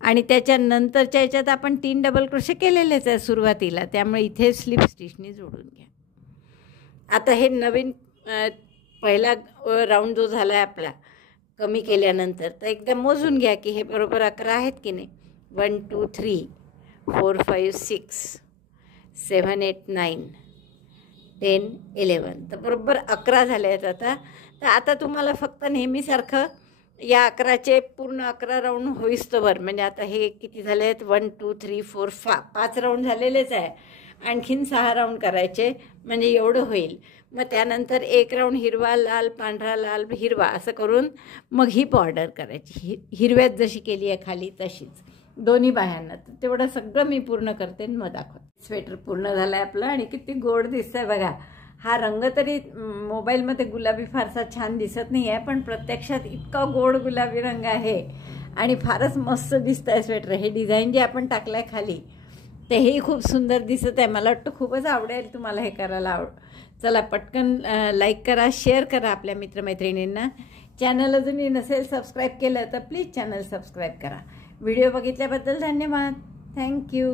आणि त्याच्यानंतरच्या याच्यात आपण 3 डबल क्रोशे केलेलेच आहे सुरुवातीला, त्यामुळे इथे स्लिप स्टिचनी जोडून घ्या. आता हे नवीन पहिला राऊंड जो झाला आहे आपला कमी केल्यानंतर, तर एकदा मोजून घ्या की हे बरोबर 11 आहेत की नाही. 1 2 3 4 5 6 7 8 9 10 11. तर बरोबर 11 झाले आहेत आता. तर आता तुम्हाला फक्त नेहमीसारखं या 11चे पूर्ण 11 राऊंड होईस्तोवर, म्हणजे आता हे किती झाले आहेत 1 2 3 4 5 राऊंड झालेलेच आहे. आणखीन 6 राऊंड करायचे म्हणजे एवढं होईल. मग त्यानंतर एक राऊंड हिरवा लाल पांढरा लाल हिरवा असं करून मग ही बॉर्डर करायची. हिरव्यात जशी केली आहे खाली तशीच दोन्ही बाह्यांना. तेवढं सगळं मी पूर्ण करते आणि मग दाखवते. स्वेटर पूर्ण झालं आहे आपलं आणि किती गोड दिसतं आहे बघा. हा रंग तरी मोबाईलमध्ये गुलाबी फारसा छान दिसत नाही आहे, पण प्रत्यक्षात इतका गोड गुलाबी रंग आहे आणि फारच मस्त दिसतं आहे स्वेटर. हे डिझाईन जे आपण टाकलं आहे खाली तेही खूप सुंदर दिसत आहे. मला वाटतं खूपच आवडेल तुम्हाला हे करायला. चला पटकन लाईक करा, शेअर करा आपल्या मित्रमैत्रिणींना. चॅनल अजूनही नसेल सबस्क्राईब केलं तर प्लीज चॅनल सबस्क्राईब करा. व्हिडिओ बघितल्याबद्दल धन्यवाद. थँक्यू.